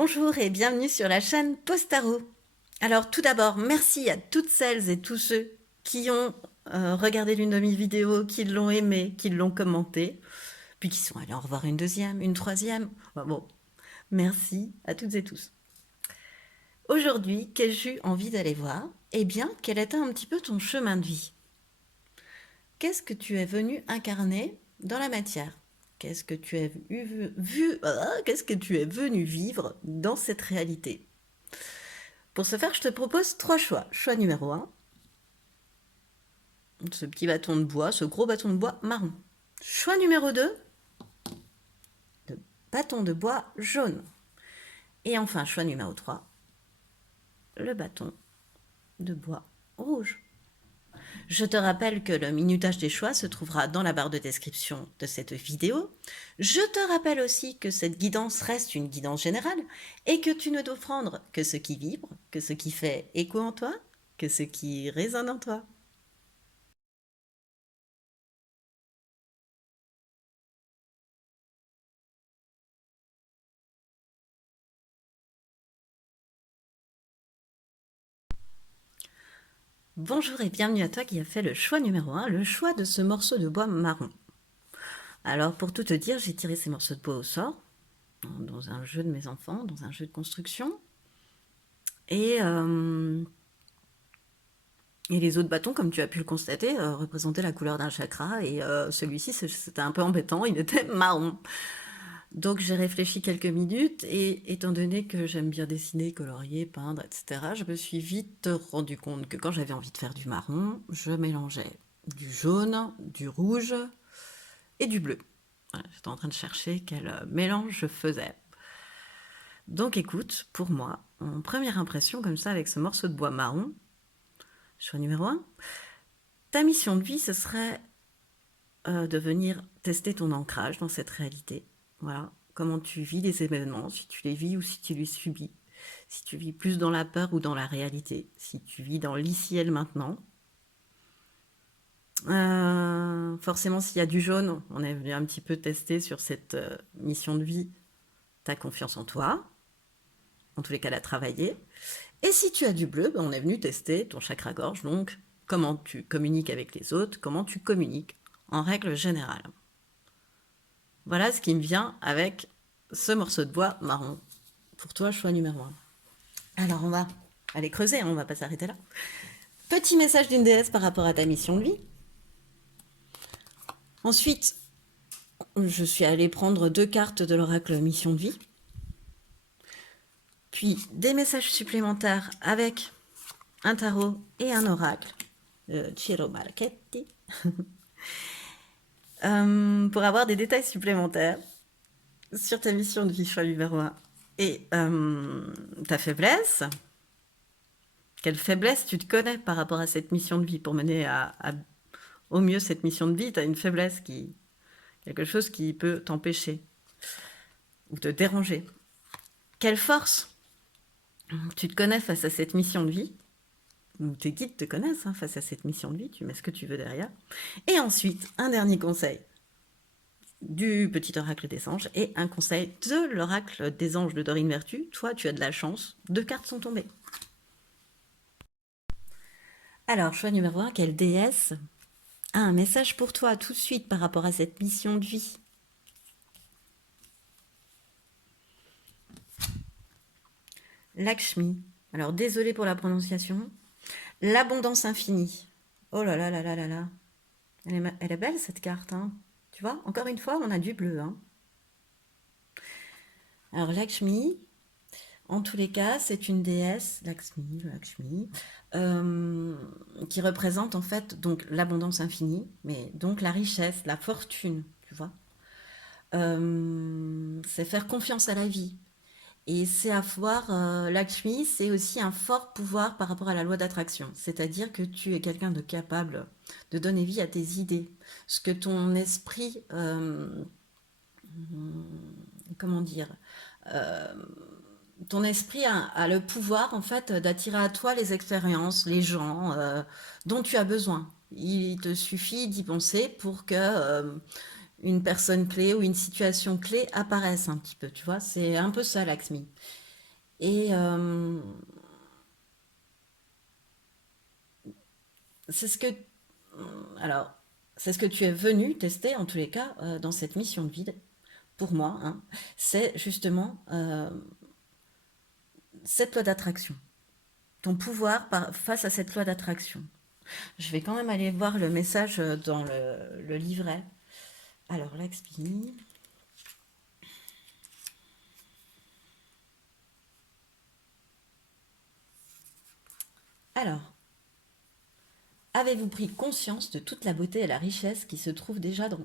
Bonjour et bienvenue sur la chaîne Postaro. Alors tout d'abord, merci à toutes celles et tous ceux qui ont regardé l'une de mes vidéos, qui l'ont aimé, qui l'ont commenté, puis qui sont allés en revoir une deuxième, une troisième. Bon, merci à toutes et tous. Aujourd'hui, qu'ai-je eu envie d'aller voir? Eh bien, quel était un petit peu ton chemin de vie? Qu'est-ce que tu es venu incarner dans la matière? Qu'est-ce que tu es qu'est-ce que tu es venu vivre dans cette réalité? Pour ce faire, je te propose 3 choix. Choix numéro 1, ce petit bâton de bois, ce gros bâton de bois marron. Choix numéro 2, le bâton de bois jaune. Et enfin, choix numéro 3, le bâton de bois rouge. Je te rappelle que le minutage des choix se trouvera dans la barre de description de cette vidéo. Je te rappelle aussi que cette guidance reste une guidance générale et que tu ne dois prendre que ce qui vibre, que ce qui fait écho en toi, que ce qui résonne en toi. Bonjour et bienvenue à toi qui a fait le choix numéro 1, le choix de ce morceau de bois marron. Alors pour tout te dire, j'ai tiré ces morceaux de bois au sort, dans un jeu de mes enfants, dans un jeu de construction. Et les autres bâtons, comme tu as pu le constater, représentaient la couleur d'un chakra. Et celui-ci, c'était un peu embêtant, il était marron. Donc j'ai réfléchi quelques minutes et étant donné que j'aime bien dessiner, colorier, peindre, etc., je me suis vite rendu compte que quand j'avais envie de faire du marron, je mélangeais du jaune, du rouge et du bleu. Voilà, j'étais en train de chercher quel mélange je faisais. Donc écoute, pour moi, en première impression comme ça avec ce morceau de bois marron, choix numéro 1, ta mission de vie, ce serait de venir tester ton ancrage dans cette réalité. Voilà, comment tu vis les événements, si tu les vis ou si tu les subis, si tu vis plus dans la peur ou dans la réalité, si tu vis dans l'ici et le maintenant. Forcément, s'il y a du jaune, on est venu un petit peu tester sur cette mission de vie ta confiance en toi, en tous les cas la travailler. Et si tu as du bleu, on est venu tester ton chakra-gorge, donc comment tu communiques avec les autres, comment tu communiques en règle générale. Voilà ce qui me vient avec ce morceau de bois marron. Pour toi, choix numéro 1. Alors on va aller creuser, on va pas s'arrêter là. Petit message d'une déesse par rapport à ta mission de vie. Ensuite, je suis allée prendre 2 cartes de l'oracle mission de vie. Puis des messages supplémentaires avec un tarot et un oracle. Ciro Marchetti. Pour avoir des détails supplémentaires sur ta mission de vie, choix numéro 1. Et ta faiblesse. Quelle faiblesse tu te connais par rapport à cette mission de vie pour mener au mieux cette mission de vie? Tu as une faiblesse, quelque chose qui peut t'empêcher ou te déranger. Quelle force tu te connais face à cette mission de vie, ou tes guides te connaissent face à cette mission de vie, tu mets ce que tu veux derrière. Et ensuite, un dernier conseil du petit oracle des anges et un conseil de l'oracle des anges de Dorine Vertu. Toi, tu as de la chance, 2 cartes sont tombées. Alors, choix numéro 1, quelle déesse a un message pour toi tout de suite par rapport à cette mission de vie? Lakshmi. Alors, désolée pour la prononciation. L'abondance infinie. Oh là là là là là là. Elle est belle cette carte, hein. Tu vois, encore une fois, on a du bleu, hein. Alors, Lakshmi, en tous les cas, c'est une déesse, Lakshmi, qui représente en fait donc l'abondance infinie, mais donc la richesse, la fortune, tu vois. C'est faire confiance à la vie. Et c'est avoir, Lakshmi, c'est aussi un fort pouvoir par rapport à la loi d'attraction. C'est-à-dire que tu es quelqu'un de capable de donner vie à tes idées. Ce que ton esprit, comment dire, euh, ton esprit a le pouvoir en fait d'attirer à toi les expériences, les gens dont tu as besoin. Il te suffit d'y penser pour que une personne clé ou une situation clé apparaisse un petit peu, tu vois. C'est un peu ça, Lakshmi. Et c'est ce que, alors, c'est ce que tu es venu tester en tous les cas dans cette mission de vie, pour moi, hein. C'est justement cette loi d'attraction, ton pouvoir face à cette loi d'attraction. Je vais quand même aller voir le message dans le livret. Alors, l'Axpi. Alors, avez-vous pris conscience de toute la beauté et la richesse qui se trouvent déjà dans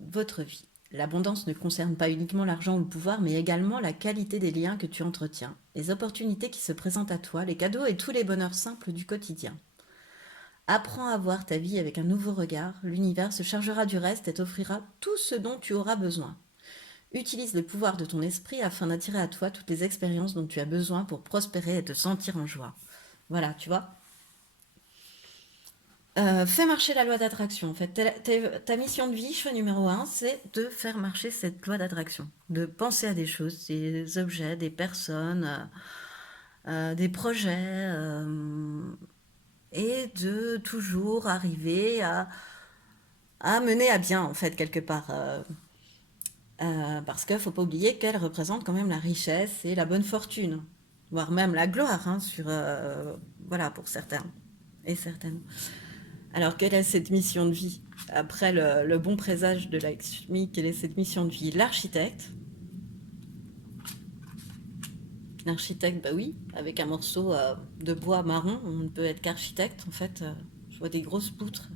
votre vie? L'abondance ne concerne pas uniquement l'argent ou le pouvoir, mais également la qualité des liens que tu entretiens, les opportunités qui se présentent à toi, les cadeaux et tous les bonheurs simples du quotidien. Apprends à voir ta vie avec un nouveau regard, l'univers se chargera du reste et t'offrira tout ce dont tu auras besoin. Utilise le pouvoir de ton esprit afin d'attirer à toi toutes les expériences dont tu as besoin pour prospérer et te sentir en joie. Voilà, tu vois. Fais marcher la loi d'attraction. En fait, ta mission de vie, choix numéro un, c'est de faire marcher cette loi d'attraction. De penser à des choses, des objets, des personnes, des projets, et de toujours arriver à mener à bien, en fait, quelque part. Parce qu'il ne faut pas oublier qu'elle représente quand même la richesse et la bonne fortune, voire même la gloire, hein, voilà, pour certains et certaines. Alors, quelle est cette mission de vie? Après le bon présage de Lakshmi, quelle est cette mission de vie? L'architecte. L'architecte, bah oui, avec un morceau de bois marron, on ne peut être qu'architecte, en fait. Je vois des grosses poutres.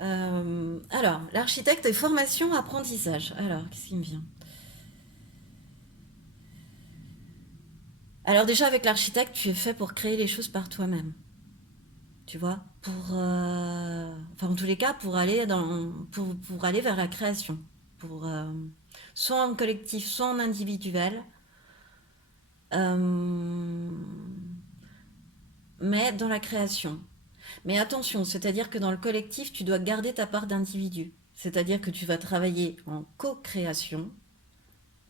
Alors, l'architecte et formation, apprentissage. Alors, qu'est-ce qui me vient? Alors déjà, avec l'architecte, tu es fait pour créer les choses par toi-même. Tu vois, enfin en tous les cas, pour aller vers la création, pour soit en collectif, soit en individuel, euh, mais dans la création. Mais attention, c'est-à-dire que dans le collectif, tu dois garder ta part d'individu. C'est-à-dire que tu vas travailler en co-création,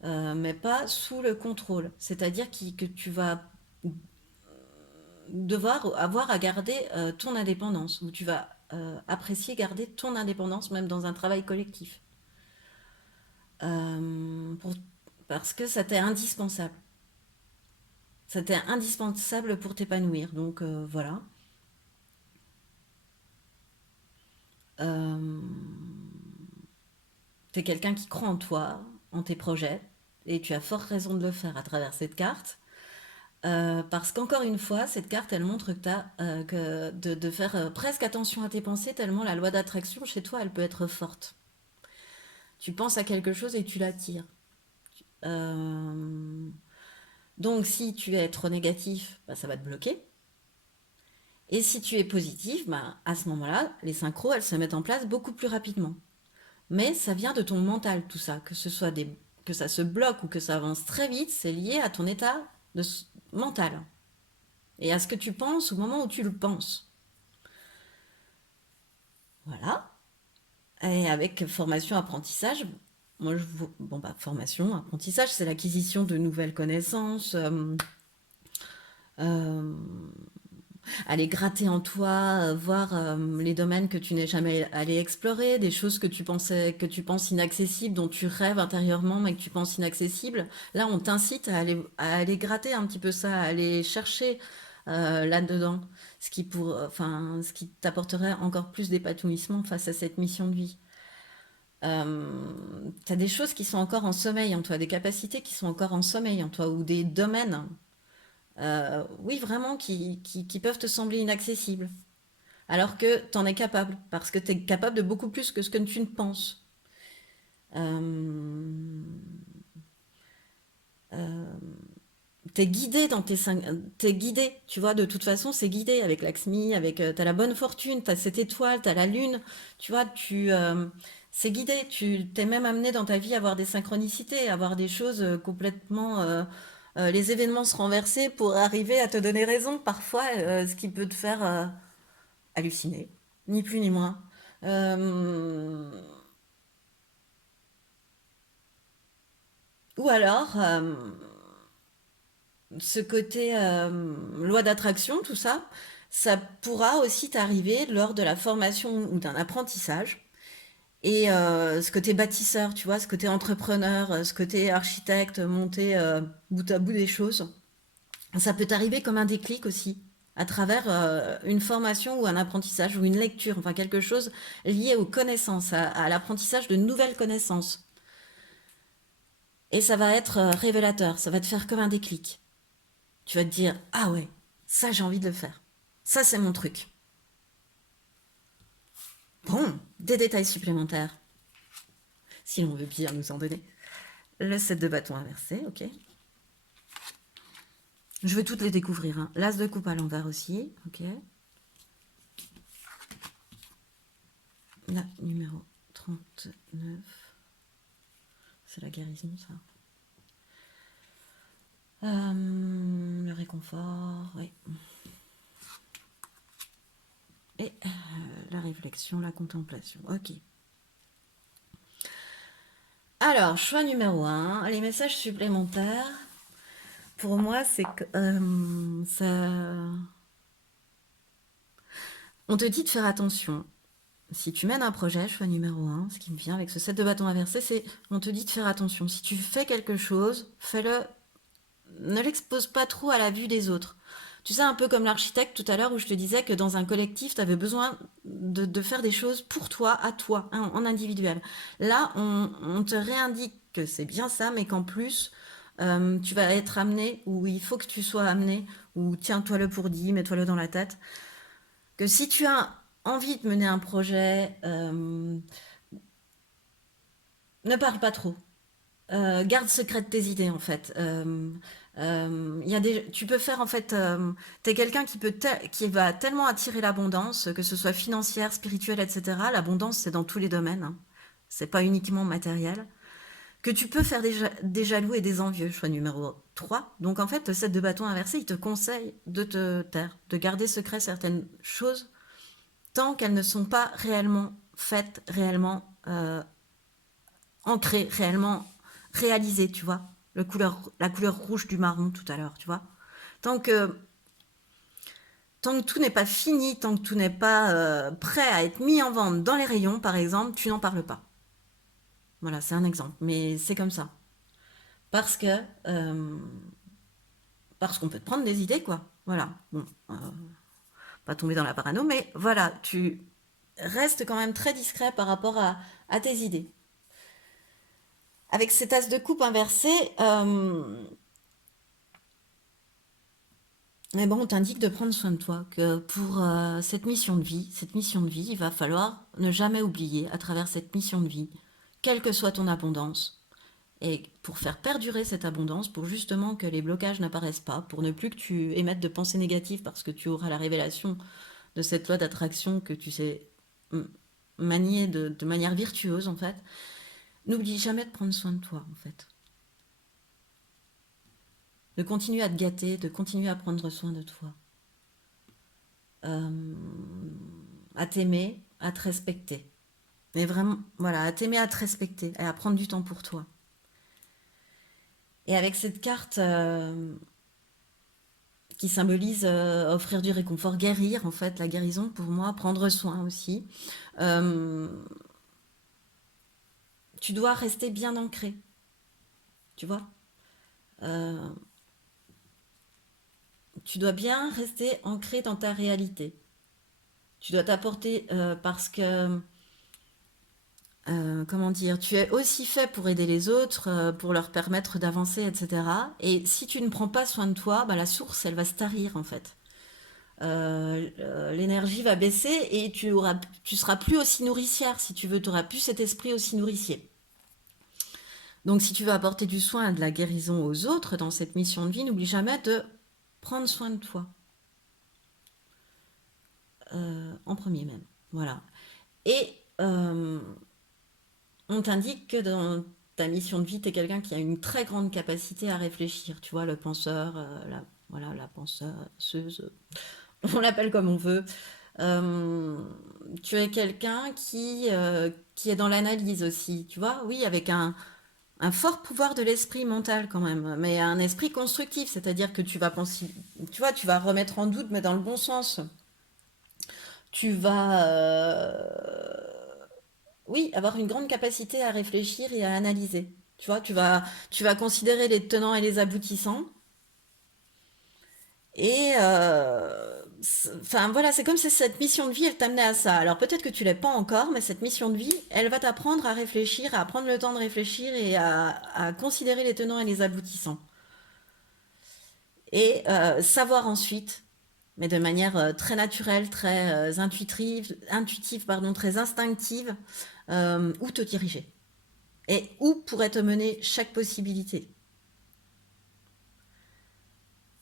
mais pas sous le contrôle. C'est-à-dire que tu vas devoir avoir à garder ton indépendance, ou tu vas apprécier garder ton indépendance même dans un travail collectif. Pour, parce que ça t'est indispensable. Ça t'est indispensable pour t'épanouir. Donc voilà. Euh, T'es quelqu'un qui croit en toi, en tes projets, et tu as fort raison de le faire à travers cette carte. Parce qu'encore une fois, cette carte, elle montre que, de faire presque attention à tes pensées, tellement la loi d'attraction chez toi, elle peut être forte. Tu penses à quelque chose et tu l'attires. Euh, donc si tu es trop négatif, bah, ça va te bloquer. Et si tu es positif, bah, à ce moment-là, les synchros, elles se mettent en place beaucoup plus rapidement. Mais ça vient de ton mental, tout ça. Que ça se bloque ou que ça avance très vite, c'est lié à ton état mental. Et à ce que tu penses au moment où tu le penses. Voilà. Et avec formation, apprentissage, moi je bon bah formation, apprentissage, c'est l'acquisition de nouvelles connaissances, euh, aller gratter en toi, voir les domaines que tu n'es jamais allé explorer, des choses que tu penses inaccessibles, dont tu rêves intérieurement mais que tu penses inaccessibles. Là, on t'incite à aller gratter un petit peu ça, à aller chercher là-dedans, ce qui t'apporterait encore plus d'épanouissement face à cette mission de vie. Tu as des choses qui sont encore en sommeil en toi, des capacités qui sont encore en sommeil en toi, ou des domaines, oui, vraiment, qui peuvent te sembler inaccessibles, alors que tu en es capable, parce que tu es capable de beaucoup plus que ce que tu ne penses. Euh, euh, T'es guidé t'es guidé, tu vois, de toute façon, c'est guidé avec l'Axmi, t'as la bonne fortune, t'as cette étoile, t'as la lune, tu vois, c'est guidé, tu t'es même amené dans ta vie à avoir des synchronicités, à avoir des choses complètement, les événements se renverser pour arriver à te donner raison, parfois, ce qui peut te faire halluciner, ni plus ni moins. Euh, ou alors, ce côté loi d'attraction, tout ça, ça pourra aussi t'arriver lors de la formation ou d'un apprentissage. Et ce côté bâtisseur, tu vois, ce côté entrepreneur, ce côté architecte, monter bout à bout des choses, ça peut t'arriver comme un déclic aussi, à travers une formation ou un apprentissage ou une lecture, enfin quelque chose lié aux connaissances, à l'apprentissage de nouvelles connaissances. Et ça va être révélateur, ça va te faire comme un déclic. Tu vas te dire, ah ouais, ça j'ai envie de le faire. Ça c'est mon truc. Bon, des détails supplémentaires, si l'on veut bien nous en donner. Le set de bâton inversé, ok. Je vais toutes les découvrir. Hein. L'as de coupe à l'envers aussi, ok. La numéro 39. C'est la guérison, ça. Le réconfort, oui. Et la réflexion, la contemplation, ok. Alors, choix numéro 1, les messages supplémentaires. Pour moi, c'est que ça... On te dit de faire attention. Si tu mènes un projet, choix numéro 1, ce qui me vient avec ce set de bâtons inversés, c'est on te dit de faire attention. Si tu fais quelque chose, fais-le, ne l'expose pas trop à la vue des autres. Tu sais, un peu comme l'architecte tout à l'heure où je te disais que dans un collectif, tu avais besoin de faire des choses pour toi, à toi, hein, en individuel. Là, on te réindique que c'est bien ça, mais qu'en plus, tu vas être amené, ou il faut que tu sois amené, ou tiens-toi-le pour dit, mets-toi-le dans la tête, que si tu as envie de mener un projet, ne parle pas trop. Garde secrète tes idées en fait. Y a tu peux faire en fait. T'es quelqu'un qui va tellement attirer l'abondance, que ce soit financière, spirituelle, etc. L'abondance c'est dans tous les domaines. Hein. C'est pas uniquement matériel. Que tu peux faire des jaloux et des envieux, choix numéro 3. Donc en fait, le set de bâton inversé, il te conseille de te taire, de garder secret certaines choses tant qu'elles ne sont pas réellement faites, réellement ancrées, réellement réalisées, tu vois. La couleur rouge du marron tout à l'heure, tu vois. Tant que, tant que tout n'est pas fini, tant que tout n'est pas prêt à être mis en vente dans les rayons, par exemple, tu n'en parles pas. Voilà, c'est un exemple, mais c'est comme ça. Parce que euh, parce qu'on peut te prendre des idées, quoi. Voilà. Bon, pas tomber dans la parano, mais voilà, tu restes quand même très discret par rapport à tes idées. Avec ces tasses de coupe inversées, eh ben, on t'indique de prendre soin de toi, que pour cette mission de vie, il va falloir ne jamais oublier à travers cette mission de vie, quelle que soit ton abondance, et pour faire perdurer cette abondance, pour justement que les blocages n'apparaissent pas, pour ne plus que tu émettes de pensées négatives parce que tu auras la révélation de cette loi d'attraction que tu sais manier de manière virtuose en fait, n'oublie jamais de prendre soin de toi en fait. De continuer à te gâter, de continuer à prendre soin de toi. Euh, à t'aimer, à te respecter. Mais vraiment, voilà, à t'aimer, à te respecter, et à prendre du temps pour toi. Et avec cette carte qui symbolise offrir du réconfort, guérir en fait, la guérison pour moi, prendre soin aussi, euh, tu dois rester bien ancré, tu vois. Euh, tu dois bien rester ancré dans ta réalité. Tu dois t'apporter parce que comment dire, tu es aussi fait pour aider les autres, pour leur permettre d'avancer, etc. Et si tu ne prends pas soin de toi, bah, la source, elle va se tarir en fait. L'énergie va baisser et tu seras plus aussi nourricière si tu veux, tu auras plus cet esprit aussi nourricier. Donc si tu veux apporter du soin et de la guérison aux autres dans cette mission de vie, n'oublie jamais de prendre soin de toi. En premier même. Voilà. Et on t'indique que dans ta mission de vie, tu es quelqu'un qui a une très grande capacité à réfléchir. Tu vois, le penseur, voilà, la penseuse, on l'appelle comme on veut. Euh, tu es quelqu'un qui est dans l'analyse aussi, tu vois, oui, avec un fort pouvoir de l'esprit mental quand même, mais un esprit constructif, c'est-à-dire que tu vas penser, tu vois, tu vas remettre en doute, mais dans le bon sens. Tu vas, oui, avoir une grande capacité à réfléchir et à analyser. Tu vois, tu vas considérer les tenants et les aboutissants. Et enfin voilà, c'est comme si cette mission de vie, elle t'amenait à ça. Alors peut-être que tu l'es pas encore, mais cette mission de vie, elle va t'apprendre à réfléchir, à prendre le temps de réfléchir et à considérer les tenants et les aboutissants. Et savoir ensuite, mais de manière très naturelle, très intuitive, pardon, très instinctive, où te diriger et où pourrait te mener chaque possibilité.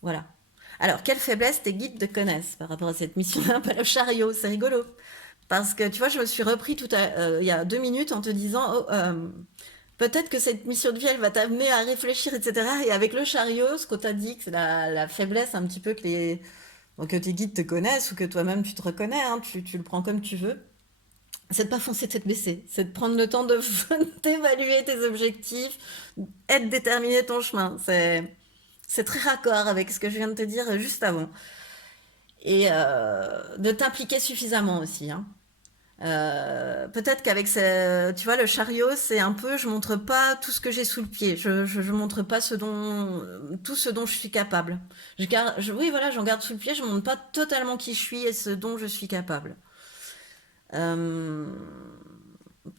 Voilà. Alors, quelle faiblesse tes guides te connaissent par rapport à cette mission-là? Pas le chariot, c'est rigolo. Parce que tu vois, je me suis repris il y a 2 minutes en te disant, oh, peut-être que cette mission de vie, elle va t'amener à réfléchir, etc. Et avec le chariot, ce qu'on t'a dit, que c'est la faiblesse un petit peu bon, que tes guides te connaissent ou que toi-même tu te reconnais, hein, tu le prends comme tu veux. C'est de pas foncer tête baissée, c'est de prendre le temps de d'évaluer tes objectifs, être déterminé ton chemin. C'est très raccord avec ce que je viens de te dire juste avant. Et de t'impliquer suffisamment aussi, hein. Peut-être qu'avec tu vois, le chariot, c'est un peu, je montre pas tout ce que j'ai sous le pied. Je montre pas tout ce dont je suis capable. Oui, voilà, j'en garde sous le pied. Je montre pas totalement qui je suis et ce dont je suis capable. Euh,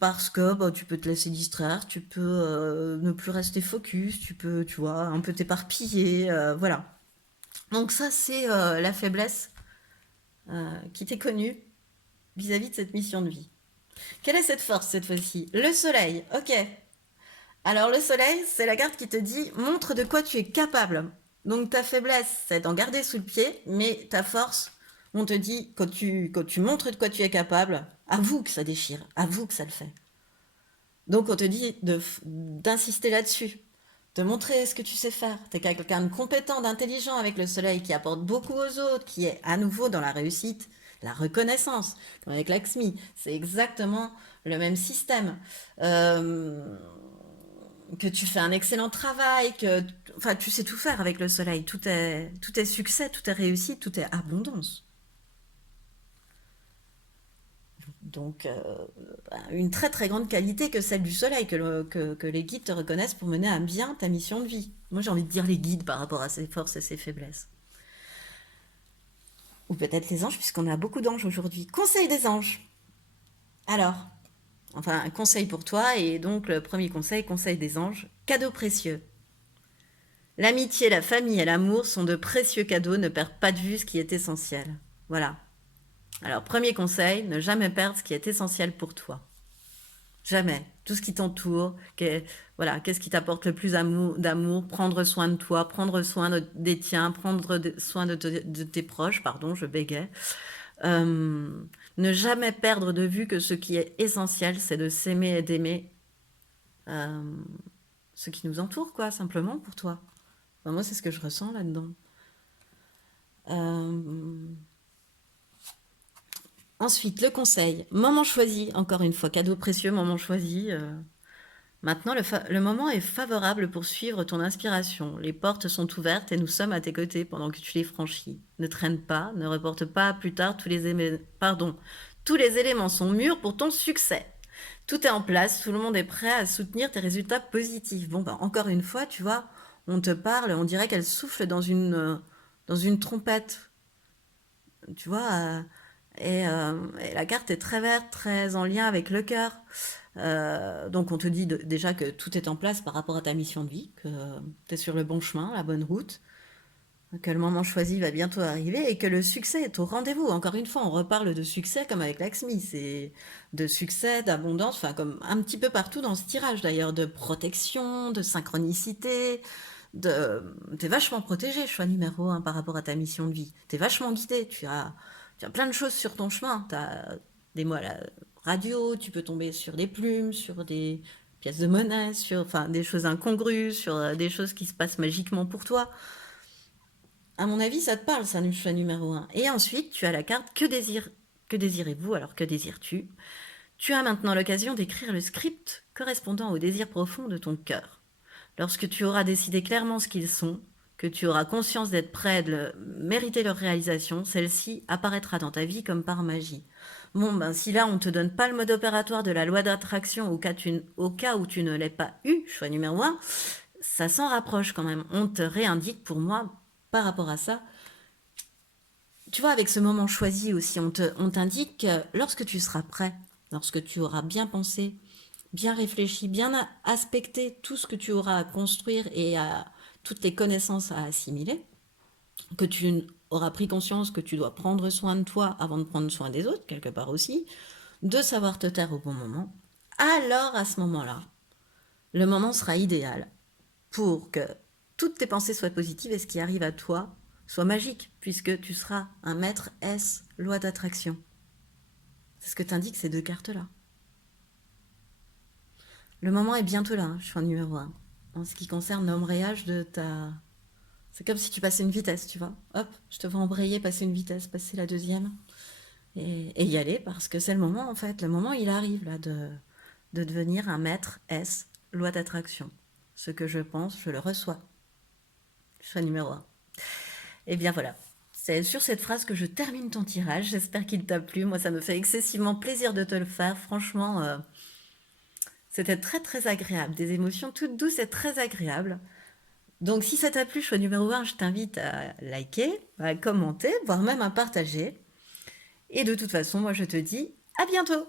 Parce que bah, tu peux te laisser distraire, tu peux ne plus rester focus, tu peux, tu vois, un peu t'éparpiller, voilà. Donc ça, c'est la faiblesse qui t'est connue vis-à-vis de cette mission de vie. Quelle est cette force cette fois-ci? Le soleil, ok. Alors le soleil, c'est la carte qui te dit montre de quoi tu es capable. Donc ta faiblesse, c'est d'en garder sous le pied, mais ta force, on te dit quand tu montres de quoi tu es capable, avoue que ça déchire, avoue que ça le fait. Donc on te dit d'insister là-dessus, de montrer ce que tu sais faire. Tu es quelqu'un de compétent, d'intelligent avec le soleil qui apporte beaucoup aux autres, qui est à nouveau dans la réussite, la reconnaissance, comme avec Lakshmi. C'est exactement le même système. Euh, que tu fais un excellent travail, enfin, tu sais tout faire avec le soleil. Tout est succès, tout est réussite, tout est abondance. Donc, une très très grande qualité que celle du soleil, que les guides te reconnaissent pour mener à bien ta mission de vie. Moi, j'ai envie de dire les guides par rapport à ses forces et ses faiblesses. Ou peut-être les anges, puisqu'on a beaucoup d'anges aujourd'hui. Conseil des anges. Alors, enfin, un conseil pour toi, et donc le premier conseil, conseil des anges, cadeau précieux. L'amitié, la famille et l'amour sont de précieux cadeaux, ne perds pas de vue ce qui est essentiel. Voilà. Alors, premier conseil, ne jamais perdre ce qui est essentiel pour toi. Jamais. Tout ce qui t'entoure, voilà, qu'est-ce qui t'apporte le plus d'amour, prendre soin de toi, prendre soin des tiens, prendre soin de tes proches, pardon, je bégais. Ne jamais perdre de vue que ce qui est essentiel, c'est de s'aimer et d'aimer euh, ce qui nous entoure, quoi, simplement pour toi. Enfin, moi, c'est ce que je ressens là-dedans. Euh, Ensuite, le conseil. Moment choisi, encore une fois, cadeau précieux, moment choisi. Maintenant, le moment est favorable pour suivre ton inspiration. Les portes sont ouvertes et nous sommes à tes côtés pendant que tu les franchis. Ne traîne pas, ne reporte pas à plus tard tous les éléments sont mûrs pour ton succès. Tout est en place, tout le monde est prêt à soutenir tes résultats positifs. Bon, bah, encore une fois, tu vois, on te parle, on dirait qu'elle souffle dans une trompette. Tu vois, et la carte est très verte, très en lien avec le cœur. Donc on te dit déjà que tout est en place par rapport à ta mission de vie, que tu es sur le bon chemin, la bonne route, que le moment choisi va bientôt arriver et que le succès est au rendez-vous. Encore une fois, on reparle de succès comme avec Lakshmi, c'est de succès, d'abondance, enfin comme un petit peu partout dans ce tirage d'ailleurs, de protection, de synchronicité, t'es vachement protégé, choix numéro 1 par rapport à ta mission de vie. T'es vachement guidé, tu as plein de choses sur ton chemin. T'as des mots à la radio, tu peux tomber sur des plumes, sur des pièces de monnaie, enfin, des choses incongrues, sur des choses qui se passent magiquement pour toi. À mon avis, ça te parle, ça, choix numéro 1. Et ensuite, tu as la carte que désirez-vous, alors que désires-tu? Tu as maintenant l'occasion d'écrire le script correspondant aux désirs profonds de ton cœur. Lorsque tu auras décidé clairement ce qu'ils sont, que tu auras conscience d'être prêt de mériter leur réalisation, celle-ci apparaîtra dans ta vie comme par magie. Bon, ben si là on te donne pas le mode opératoire de la loi d'attraction au cas où tu ne l'aies pas eu, choix numéro un, ça s'en rapproche quand même. On te réindique pour moi par rapport à ça. Tu vois, avec ce moment choisi aussi, on t'indique que lorsque tu seras prêt, lorsque tu auras bien pensé, bien réfléchi, bien aspecté tout ce que tu auras à construire et à toutes les connaissances à assimiler, que tu auras pris conscience que tu dois prendre soin de toi avant de prendre soin des autres, quelque part aussi, de savoir te taire au bon moment, alors à ce moment-là, le moment sera idéal pour que toutes tes pensées soient positives et ce qui arrive à toi soit magique, puisque tu seras un maître S, loi d'attraction. C'est ce que t'indiquent ces deux cartes-là. Le moment est bientôt là, choix numéro un. En ce qui concerne l'embrayage de ta... C'est comme si tu passais une vitesse, tu vois. Hop, je te vois embrayer, passer une vitesse, passer la deuxième. Et y aller, parce que c'est le moment, en fait. Le moment, il arrive, là, de devenir un maître S, loi d'attraction. Ce que je pense, je le reçois. Choix numéro un. Et bien voilà. C'est sur cette phrase que je termine ton tirage. J'espère qu'il t'a plu. Moi, ça me fait excessivement plaisir de te le faire. Franchement, c'était très très agréable. Des émotions toutes douces et très agréables. Donc si ça t'a plu, choix numéro un, je t'invite à liker, à commenter, voire même à partager. Et de toute façon, moi je te dis à bientôt.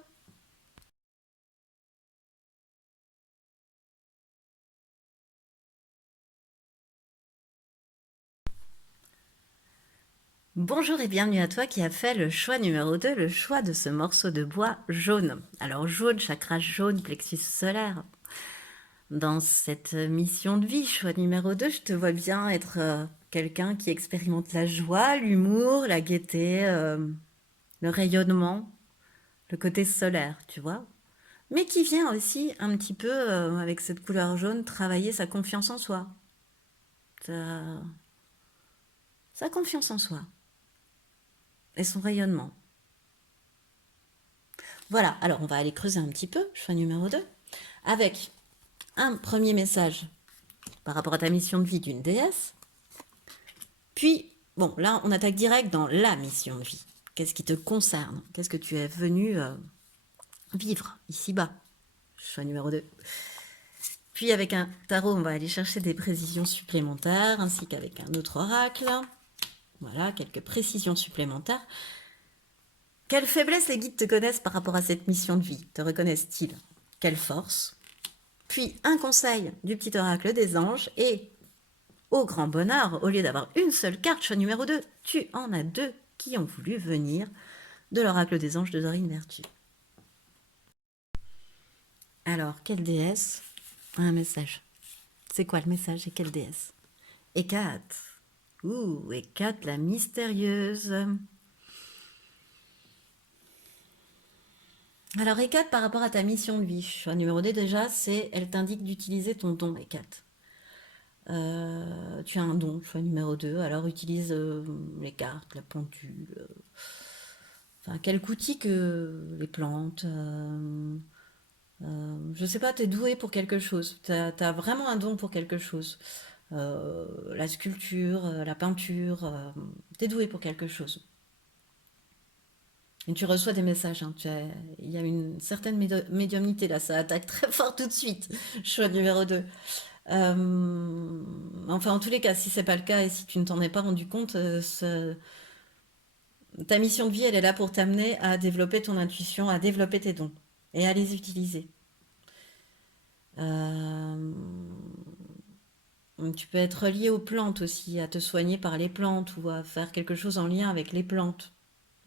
Bonjour et bienvenue à toi qui as fait le choix numéro 2, le choix de ce morceau de bois jaune. Alors jaune, chakra jaune, plexus solaire. Dans cette mission de vie, choix numéro 2, je te vois bien être quelqu'un qui expérimente la joie, l'humour, la gaieté, le rayonnement, le côté solaire, tu vois. Mais qui vient aussi un petit peu, avec cette couleur jaune, travailler sa confiance en soi. Sa, sa confiance en soi et son rayonnement. Voilà, alors on va aller creuser un petit peu, choix numéro 2, avec un premier message par rapport à ta mission de vie d'une déesse. Puis, bon, là, on attaque direct dans la mission de vie. Qu'est-ce qui te concerne? Qu'est-ce que tu es venu vivre ici-bas? Choix numéro 2. Puis avec un tarot, on va aller chercher des précisions supplémentaires, ainsi qu'avec un autre oracle. Voilà, quelques précisions supplémentaires. Quelle faiblesse les guides te connaissent par rapport à cette mission de vie? Te reconnaissent-ils? Quelle force? Puis un conseil du petit oracle des anges et, au grand bonheur, au lieu d'avoir une seule carte, choix numéro 2, tu en as deux qui ont voulu venir de l'oracle des anges de Dorine Vertu. Alors, quelle déesse a un message? C'est quoi le message et quelle déesse? Hécate. Ouh, Hécate la mystérieuse. Alors, Hécate, par rapport à ta mission de vie, choix numéro 2 déjà, c'est elle t'indique d'utiliser ton don, Hécate. Tu as un don, choix numéro 2, alors utilise les cartes, la pendule, enfin, quelque outil que les plantes. Je sais pas, t'es doué pour quelque chose. T'as vraiment un don pour quelque chose. La sculpture, la peinture, t'es doué pour quelque chose. Et tu reçois des messages, hein, il y a une certaine médiumnité là, ça attaque très fort tout de suite. Choix numéro 2. Enfin, en tous les cas, si c'est pas le cas et si tu ne t'en es pas rendu compte, ta mission de vie, elle est là pour t'amener à développer ton intuition, à développer tes dons et à les utiliser. Euh, Tu peux être lié aux plantes aussi, à te soigner par les plantes ou à faire quelque chose en lien avec les plantes.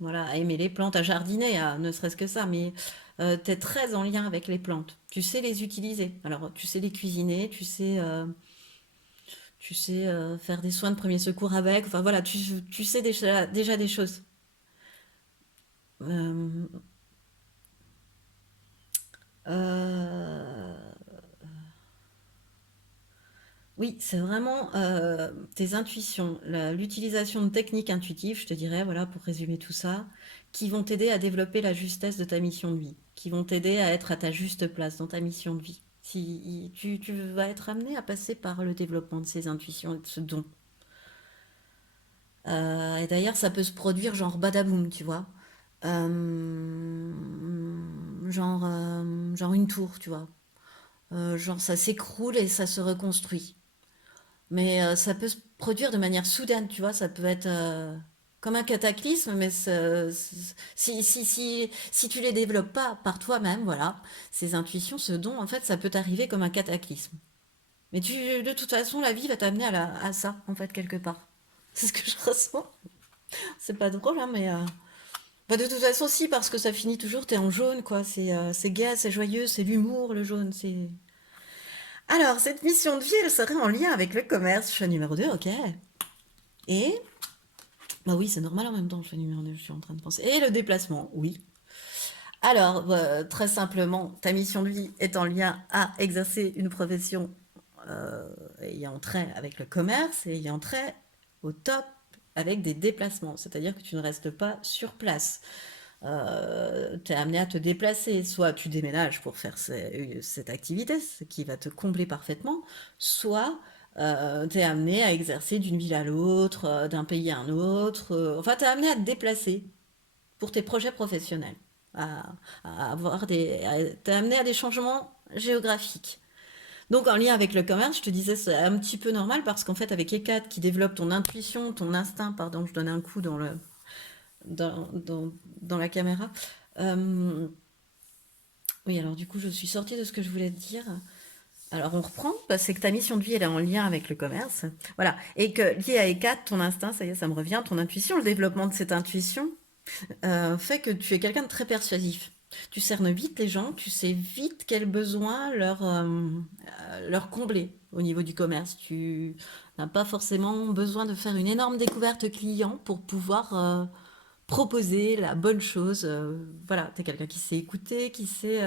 Voilà, à aimer les plantes, à jardiner, ne serait-ce que ça, mais tu es très en lien avec les plantes. Tu sais les utiliser. Alors, tu sais les cuisiner, tu sais faire des soins de premier secours avec. Enfin voilà, tu sais déjà des choses. Euh, euh, Oui, c'est vraiment tes intuitions, l'utilisation de techniques intuitives, je te dirais, voilà, pour résumer tout ça, qui vont t'aider à développer la justesse de ta mission de vie, qui vont t'aider à être à ta juste place dans ta mission de vie. Si tu vas être amené à passer par le développement de ces intuitions et de ce don. Et d'ailleurs, ça peut se produire genre badaboum, tu vois. Genre une tour, tu vois. Genre ça s'écroule et ça se reconstruit. Mais ça peut se produire de manière soudaine, tu vois, ça peut être comme un cataclysme, mais si tu les développes pas par toi-même, voilà, ces intuitions, ce don, en fait, ça peut t'arriver comme un cataclysme. Mais de toute façon, la vie va t'amener à ça, en fait, quelque part. C'est ce que je ressens. C'est pas drôle, hein, mais bah, de toute façon, si, parce que ça finit toujours, t'es en jaune, quoi. C'est gai, c'est joyeux, c'est l'humour, le jaune, c'est... Alors, cette mission de vie, elle serait en lien avec le commerce, choix numéro 2, ok. Et bah oui, c'est normal en même temps, je fais numéro 2, je suis en train de penser. Et le déplacement, oui. Alors, très simplement, ta mission de vie est en lien à exercer une profession ayant trait avec le commerce et ayant trait au top avec des déplacements. C'est-à-dire que tu ne restes pas sur place. Tu es amené à te déplacer. Soit tu déménages pour faire cette activité, ce qui va te combler parfaitement, soit tu es amené à exercer d'une ville à l'autre, d'un pays à un autre. Enfin, tu es amené à te déplacer pour tes projets professionnels. À, à avoir des, t'es amené à des changements géographiques. Donc en lien avec le commerce, je te disais, c'est un petit peu normal parce qu'en fait, avec E4 qui développe ton intuition, ton instinct, pardon, je donnais un coup dans la caméra. Euh, oui, alors du coup, je suis sortie de ce que je voulais te dire. Alors on reprend, parce que c'est que ta mission de vie, elle est en lien avec le commerce. Voilà. Et que lié à E4, ton instinct, ça y est, ça me revient, ton intuition, le développement de cette intuition, fait que tu es quelqu'un de très persuasif. Tu cernes vite les gens, tu sais vite quels besoins leur combler au niveau du commerce. Tu n'as pas forcément besoin de faire une énorme découverte client pour pouvoir proposer la bonne chose. Voilà, tu es quelqu'un qui sait écouter, qui sait...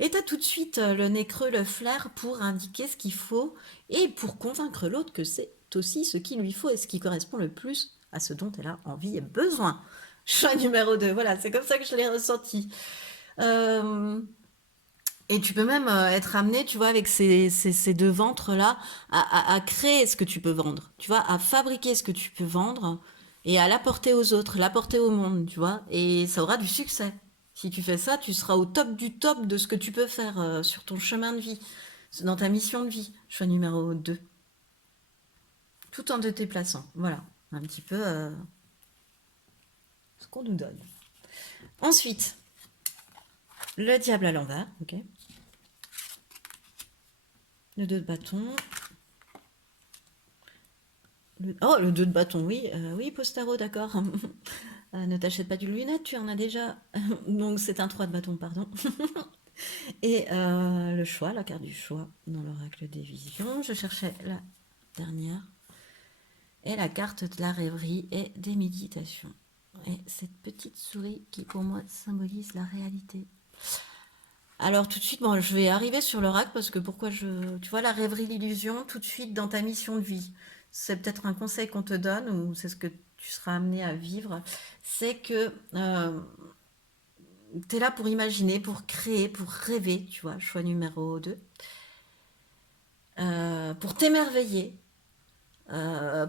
Et tu as tout de suite le nez creux, le flair pour indiquer ce qu'il faut et pour convaincre l'autre que c'est aussi ce qu'il lui faut et ce qui correspond le plus à ce dont elle a envie et besoin. Choix numéro 2, voilà, c'est comme ça que je l'ai ressenti. Euh, et tu peux même être amené, tu vois, avec ces deux ventres-là, à créer ce que tu peux vendre, tu vois, à fabriquer ce que tu peux vendre et à l'apporter aux autres, l'apporter au monde, tu vois, et ça aura du succès. Si tu fais ça, tu seras au top du top de ce que tu peux faire sur ton chemin de vie, dans ta mission de vie, choix numéro 2, tout en te déplaçant. Voilà, un petit peu ce qu'on nous donne. Ensuite, le diable à l'envers, ok. Le 2 de bâton. Oh, le 2 de bâton, oui. Oui, Postaro, d'accord. Ne t'achète pas du lunette, tu en as déjà. Donc c'est un 3 de bâton, pardon. Et le choix, la carte du choix dans l'oracle des visions. Je cherchais la dernière. Et la carte de la rêverie et des méditations. Et cette petite souris qui pour moi symbolise la réalité. Alors tout de suite, bon, je vais arriver sur l'oracle parce que pourquoi je... Tu vois, la rêverie, l'illusion, tout de suite dans ta mission de vie. C'est peut-être un conseil qu'on te donne ou c'est ce que tu seras amené à vivre. C'est que tu es là pour imaginer, pour créer, pour rêver, tu vois, choix numéro 2. Pour t'émerveiller,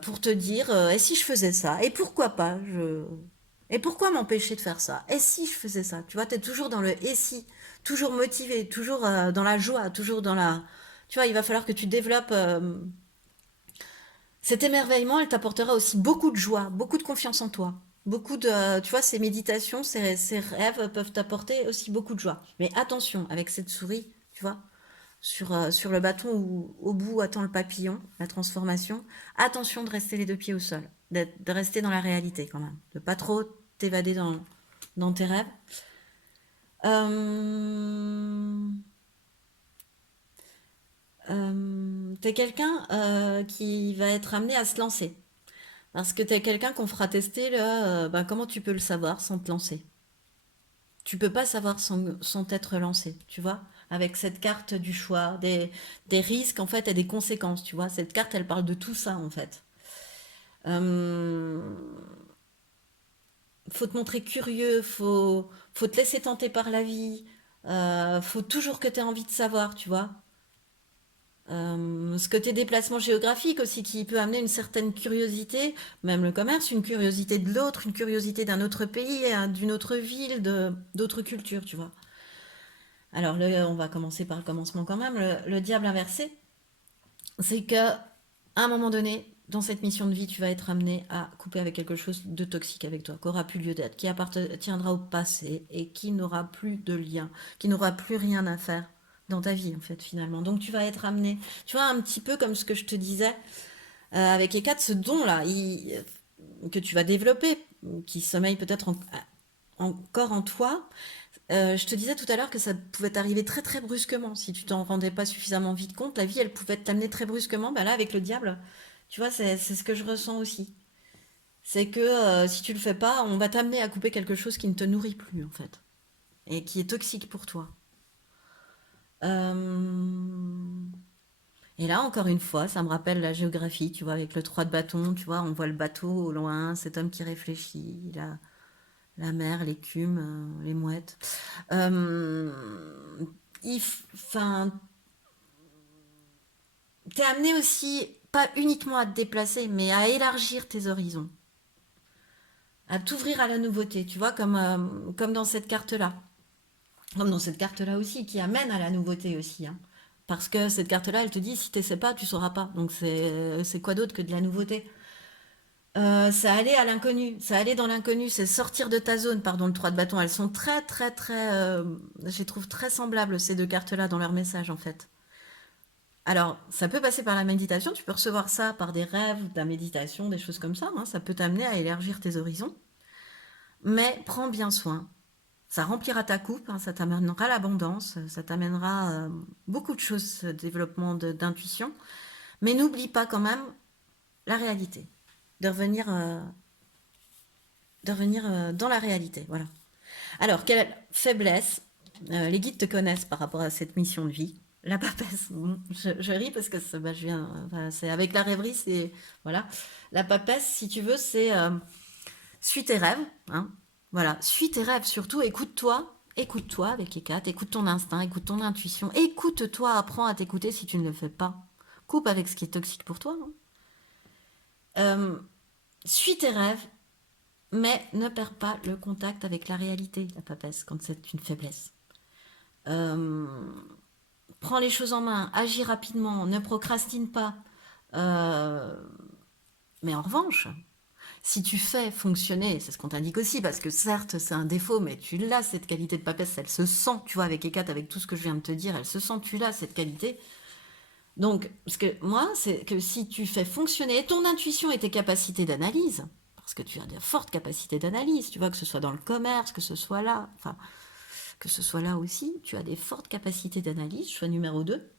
pour te dire, et si je faisais ça? Et pourquoi pas Et pourquoi m'empêcher de faire ça? Et si je faisais ça? Tu vois, tu es toujours dans le et si, toujours motivé, toujours dans la joie, toujours dans la... Tu vois, il va falloir que tu développes cet émerveillement, elle t'apportera aussi beaucoup de joie, beaucoup de confiance en toi. Beaucoup de, tu vois, ces méditations, ces rêves peuvent t'apporter aussi beaucoup de joie. Mais attention, avec cette souris, tu vois, sur le bâton où au bout attend le papillon, la transformation, attention de rester les deux pieds au sol, de rester dans la réalité quand même, de pas trop t'évader dans tes rêves. Euh, t'es quelqu'un qui va être amené à se lancer. Parce que t'es quelqu'un qu'on fera tester, là, ben, comment tu peux le savoir sans te lancer? Tu peux pas savoir sans t'être lancé, tu vois? avec cette carte du choix, des risques en fait et des conséquences, tu vois. Cette carte, elle parle de tout ça en fait. Euh, Faut te montrer curieux, faut te laisser tenter par la vie, faut toujours que tu aies envie de savoir, tu vois. Ce côté déplacement géographique aussi qui peut amener une certaine curiosité, même le commerce, une curiosité de l'autre, une curiosité d'un autre pays, d'une autre ville, d'autres cultures, tu vois. Alors, on va commencer par le commencement quand même. Le diable inversé, c'est que à un moment donné, dans cette mission de vie, tu vas être amené à couper avec quelque chose de toxique avec toi, qui aura plus lieu d'être, qui appartiendra au passé et qui n'aura plus de lien, qui n'aura plus rien à faire dans ta vie, en fait, finalement. Donc, tu vas être amené, tu vois, un petit peu comme ce que je te disais avec Ekat, ce don-là que tu vas développer, qui sommeille peut-être encore en toi. Je te disais tout à l'heure que ça pouvait t'arriver très très brusquement. Si tu t'en rendais pas suffisamment vite compte, la vie, elle pouvait t'amener très brusquement. Bah là, avec le diable, tu vois, c'est ce que je ressens aussi. C'est que si tu le fais pas, on va t'amener à couper quelque chose qui ne te nourrit plus, en fait. Et qui est toxique pour toi. Euh, Et là, encore une fois, ça me rappelle la géographie, tu vois, avec le 3 de bâton, tu vois, on voit le bateau au loin, cet homme qui réfléchit, la mer, l'écume, les mouettes. Euh, Enfin, t'es amené aussi, pas uniquement à te déplacer, mais à élargir tes horizons, à t'ouvrir à la nouveauté, tu vois, comme dans cette carte-là. Comme dans cette carte-là aussi, qui amène à la nouveauté aussi, hein. Parce que cette carte-là, elle te dit, si tu sais pas, tu sauras pas. Donc c'est quoi d'autre que de la nouveauté? Ça allait à l'inconnu, ça allait dans l'inconnu, c'est sortir de ta zone, pardon, le 3 de bâton. Elles sont très, très, très, je les trouve très semblables, ces deux cartes-là, dans leur message, en fait. Alors, ça peut passer par la méditation, tu peux recevoir ça par des rêves, de la méditation, des choses comme ça, hein, ça peut t'amener à élargir tes horizons. Mais prends bien soin. Ça remplira ta coupe, hein, ça t'amènera l'abondance, ça t'amènera beaucoup de choses, ce développement d'intuition. Mais n'oublie pas quand même la réalité, de revenir, euh, de revenir dans la réalité. Voilà. Alors, quelle faiblesse les guides te connaissent par rapport à cette mission de vie? La papesse, bon, je ris parce que bah, enfin, c'est avec la rêverie, c'est voilà. La papesse, si tu veux, c'est suis tes rêves, hein. Voilà, suis tes rêves surtout. Écoute-toi avec Ekat, écoute ton instinct, écoute ton intuition, écoute-toi, apprends à t'écouter si tu ne le fais pas. Coupe avec ce qui est toxique pour toi, hein. Euh, Suis tes rêves, mais ne perds pas le contact avec la réalité, la papesse, quand c'est une faiblesse. Euh, Prends les choses en main, agis rapidement, ne procrastine pas. Euh, mais en revanche, si tu fais fonctionner, c'est ce qu'on t'indique aussi, parce que certes c'est un défaut, mais tu l'as cette qualité de papesse, elle se sent, tu vois, avec Ekat, avec tout ce que je viens de te dire, elle se sent, tu l'as cette qualité. Donc, parce que moi, c'est que si tu fais fonctionner ton intuition et tes capacités d'analyse, parce que tu as de fortes capacités d'analyse, tu vois, que ce soit dans le commerce, que ce soit là, enfin, que ce soit là aussi, tu as des fortes capacités d'analyse, choix numéro 2,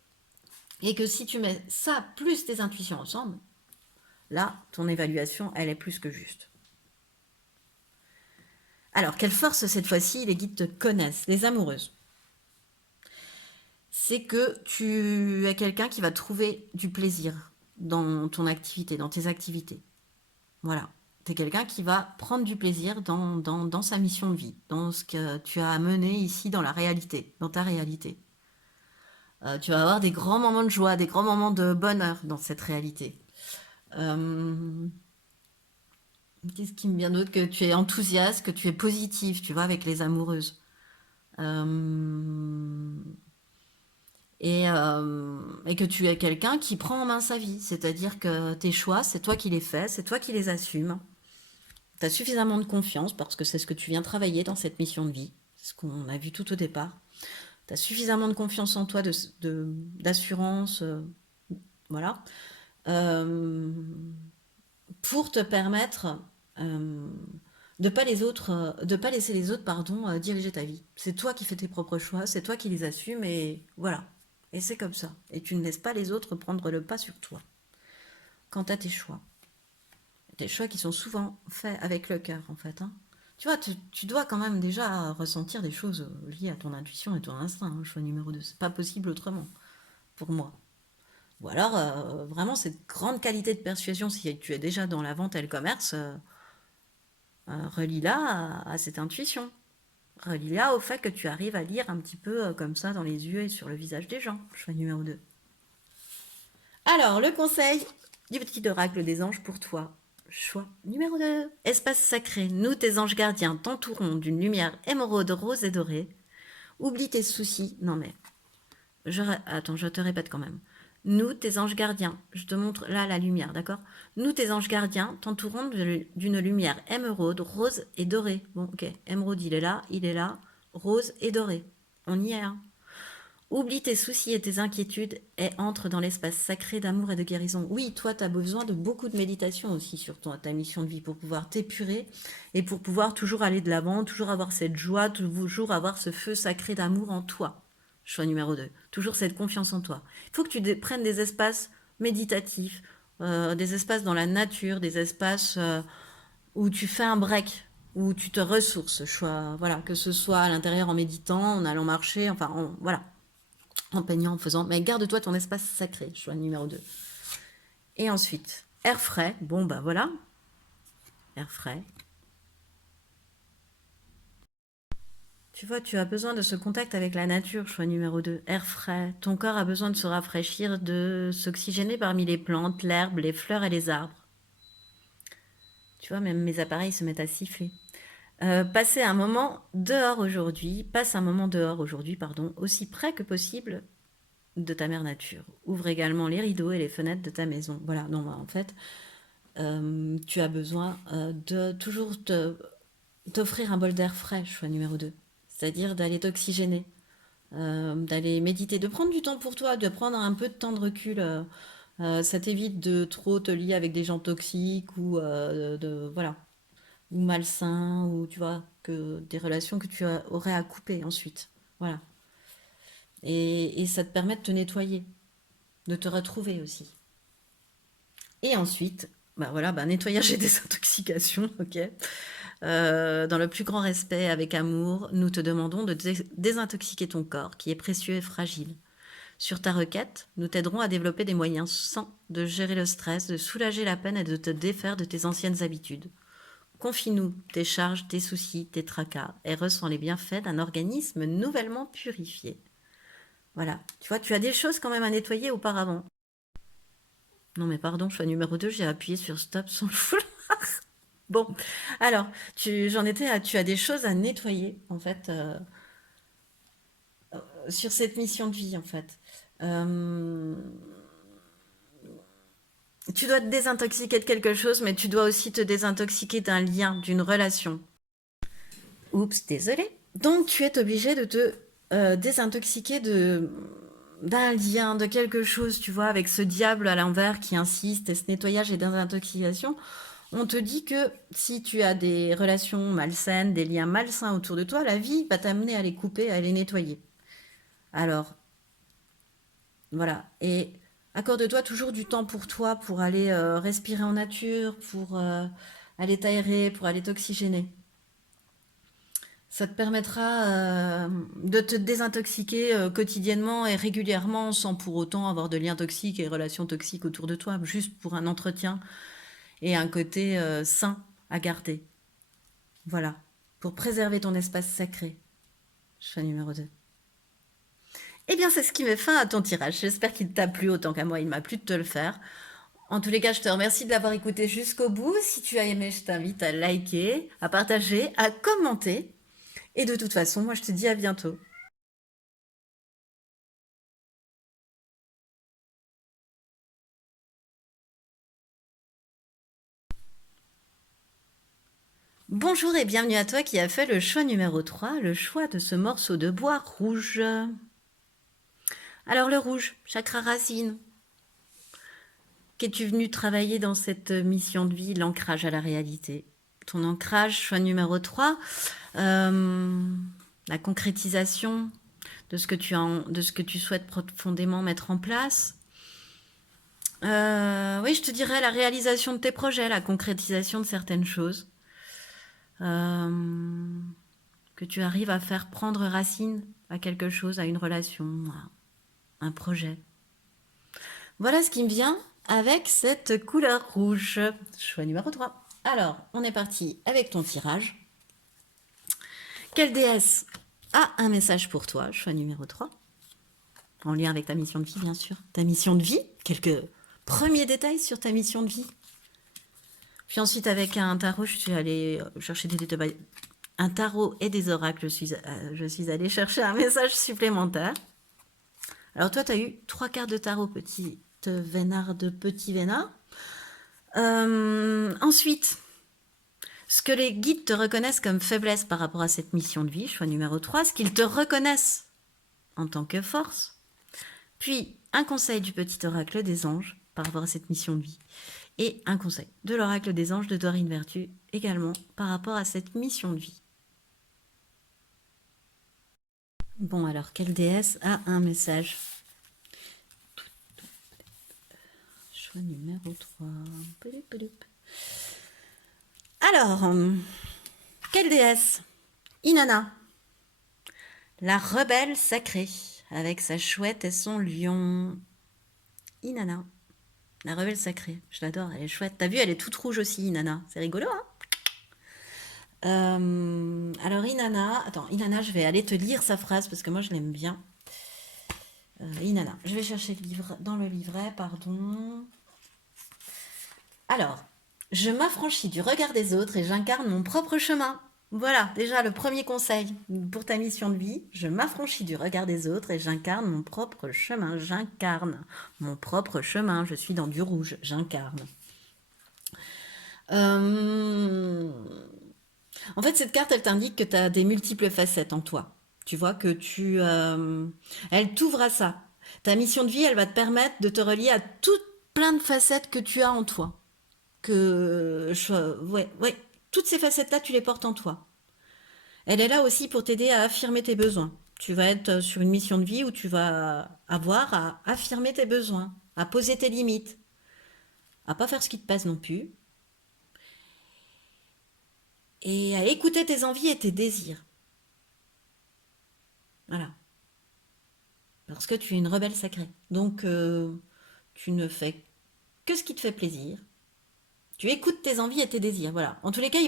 et que si tu mets ça plus tes intuitions ensemble, là, ton évaluation, elle est plus que juste. Alors, quelle force cette fois-ci, les guides te connaissent, les amoureuses. C'est que tu es quelqu'un qui va trouver du plaisir dans ton activité, dans tes activités. Voilà. Tu es quelqu'un qui va prendre du plaisir dans sa mission de vie, dans ce que tu as amené ici dans la réalité, dans ta réalité. Tu vas avoir des grands moments de joie, des grands moments de bonheur dans cette réalité. Euh, Qu'est-ce qui me vient d'autre? Que tu es enthousiaste, que tu es positif, tu vois, avec les amoureuses. Euh, et que tu es quelqu'un qui prend en main sa vie. C'est-à-dire que tes choix, c'est toi qui les fais, c'est toi qui les assumes. Tu as suffisamment de confiance parce que c'est ce que tu viens travailler dans cette mission de vie. C'est ce qu'on a vu tout au départ. Tu as suffisamment de confiance en toi, d'assurance, voilà, euh, pour te permettre euh, de pas laisser les autres, pardon, diriger ta vie. C'est toi qui fais tes propres choix, c'est toi qui les assumes et voilà. Et c'est comme ça. Et tu ne laisses pas les autres prendre le pas sur toi. Quant à tes choix qui sont souvent faits avec le cœur, en fait, hein. Tu vois, tu dois quand même déjà ressentir des choses liées à ton intuition et ton instinct, hein, choix numéro 2. C'est pas possible autrement, pour moi. Ou alors, vraiment, cette grande qualité de persuasion, si tu es déjà dans la vente et le commerce, relie-la à cette intuition. Relie-la au fait que tu arrives à lire un petit peu comme ça dans les yeux et sur le visage des gens. Choix numéro 2. Alors, le conseil du petit oracle des anges pour toi. Choix numéro 2. Espace sacré, nous tes anges gardiens t'entourons d'une lumière émeraude, rose et dorée. Oublie tes soucis. Non mais, attends, je te répète quand même. Nous, tes anges gardiens, je te montre là la lumière, d'accord? Nous, tes anges gardiens, t'entourons d'une lumière émeraude, rose et dorée. Bon, ok, émeraude, il est là, rose et doré. On y est, hein? Oublie tes soucis et tes inquiétudes et entre dans l'espace sacré d'amour et de guérison. Oui, toi, tu as besoin de beaucoup de méditation aussi sur ta mission de vie pour pouvoir t'épurer et pour pouvoir toujours aller de l'avant, toujours avoir cette joie, toujours avoir ce feu sacré d'amour en toi. Choix numéro 2. Toujours cette confiance en toi. Il faut que tu prennes des espaces méditatifs, des espaces dans la nature, des espaces où tu fais un break, où tu te ressources. Choix, voilà, que ce soit à l'intérieur en méditant, en allant marcher, enfin, voilà, en peignant, en faisant. Mais garde-toi ton espace sacré, choix numéro 2. Et ensuite, air frais. Bon, bah voilà, air frais. Tu vois, tu as besoin de ce contact avec la nature, choix numéro 2. Air frais. Ton corps a besoin de se rafraîchir, de s'oxygéner parmi les plantes, l'herbe, les fleurs et les arbres. Tu vois, même mes appareils se mettent à siffler. Passer un moment dehors aujourd'hui, passe un moment dehors aujourd'hui, pardon, aussi près que possible de ta mère nature. Ouvre également les rideaux et les fenêtres de ta maison. Voilà, non, en fait, tu as besoin de toujours t'offrir un bol d'air frais, choix numéro 2. C'est-à-dire d'aller t'oxygéner, d'aller méditer, de prendre du temps pour toi, de prendre un peu de temps de recul. Ça t'évite de trop te lier avec des gens toxiques ou voilà, ou malsains, ou tu vois, que des relations que tu aurais à couper ensuite. Voilà. Et ça te permet de te nettoyer, de te retrouver aussi. Et ensuite, bah voilà, bah nettoyage et désintoxication, ok. Dans le plus grand respect, avec amour, nous te demandons de désintoxiquer ton corps, qui est précieux et fragile. Sur ta requête, nous t'aiderons à développer des moyens sains de gérer le stress, de soulager la peine et de te défaire de tes anciennes habitudes. Confie-nous tes charges, tes soucis, tes tracas et ressens les bienfaits d'un organisme nouvellement purifié. Voilà, tu vois, tu as des choses quand même à nettoyer auparavant. Non mais pardon, choix numéro 2, j'ai appuyé sur stop sans le vouloir. Bon, alors, j'en étais à, tu as des choses à nettoyer, en fait, sur cette mission de vie, en fait. Euh, Tu dois te désintoxiquer de quelque chose, mais tu dois aussi te désintoxiquer d'un lien, d'une relation. Oups, désolé. Donc, tu es obligé de te désintoxiquer d'un lien, de quelque chose, tu vois, avec ce diable à l'envers qui insiste, et ce nettoyage et désintoxication. On te dit que si tu as des relations malsaines, des liens malsains autour de toi, la vie va t'amener à les couper, à les nettoyer. Alors, voilà. Et accorde-toi toujours du temps pour toi, pour aller respirer en nature, pour aller t'aérer, pour aller t'oxygéner. Ça te permettra de te désintoxiquer quotidiennement et régulièrement sans pour autant avoir de liens toxiques et relations toxiques autour de toi, juste pour un entretien et un côté sain à garder. Voilà, pour préserver ton espace sacré. Choix numéro 2. Eh bien, c'est ce qui met fin à ton tirage. J'espère qu'il t'a plu autant qu'à moi, il m'a plu de te le faire. En tous les cas, je te remercie de l'avoir écouté jusqu'au bout. Si tu as aimé, je t'invite à liker, à partager, à commenter. Et de toute façon, moi, je te dis à bientôt. Bonjour et bienvenue à toi qui as fait le choix numéro 3, le choix de ce morceau de bois rouge. Alors le rouge, chakra racine. Qu'es-tu venu travailler dans cette mission de vie, l'ancrage à la réalité? Ton ancrage, choix numéro 3, la concrétisation de ce que de ce que tu souhaites profondément mettre en place. Oui, je te dirais la réalisation de tes projets, la concrétisation de certaines choses. euh, que tu arrives à faire prendre racine à quelque chose, à une relation, à un projet. Voilà ce qui me vient avec cette couleur rouge. Choix numéro 3. Alors, on est parti avec ton tirage. Quelle déesse a un message pour toi? Choix numéro 3. En lien avec ta mission de vie, bien sûr. Ta mission de vie, quelques premiers détails sur ta mission de vie. Puis ensuite, avec un tarot, je suis allée chercher des détails. Un tarot et des oracles, je suis allée chercher un message supplémentaire. Alors toi, tu as eu 3 cartes de tarot, petite vénard de petit vénard. Ensuite, ce que les guides te reconnaissent comme faiblesse par rapport à cette mission de vie, choix numéro 3, ce qu'ils te reconnaissent en tant que force. Puis, un conseil du petit oracle des anges par rapport à cette mission de vie. Et un conseil de l'oracle des anges de Dorine Vertu également par rapport à cette mission de vie. Bon, alors, quelle déesse a un message? Choix numéro 3. Alors, quelle déesse? Inanna, la rebelle sacrée, avec sa chouette et son lion. Inanna, la rebelle sacrée. Je l'adore, elle est chouette. T'as vu, elle est toute rouge aussi, Inanna. C'est rigolo, hein? Alors, Inanna, attends, Inanna, je vais aller te lire sa phrase parce que moi, je l'aime bien. Inanna, je vais chercher le livre, dans le livret, pardon. Alors, je m'affranchis du regard des autres et j'incarne mon propre chemin. Voilà, déjà le premier conseil pour ta mission de vie. Je m'affranchis du regard des autres et j'incarne mon propre chemin. J'incarne mon propre chemin. Je suis dans du rouge. J'incarne. En fait, cette carte, elle t'indique que tu as des multiples facettes en toi. Tu vois que elle t'ouvre à ça. Ta mission de vie, elle va te permettre de te relier à toutes plein de facettes que tu as en toi. Ouais, toutes ces facettes-là, tu les portes en toi. Elle est là aussi pour t'aider à affirmer tes besoins. Tu vas être sur une mission de vie où tu vas avoir à affirmer tes besoins, à poser tes limites, à pas faire ce qui te passe non plus, et à écouter tes envies et tes désirs. Voilà. Parce que tu es une rebelle sacrée. Donc, tu ne fais que ce qui te fait plaisir. Tu écoutes tes envies et tes désirs. Voilà. En tous les cas,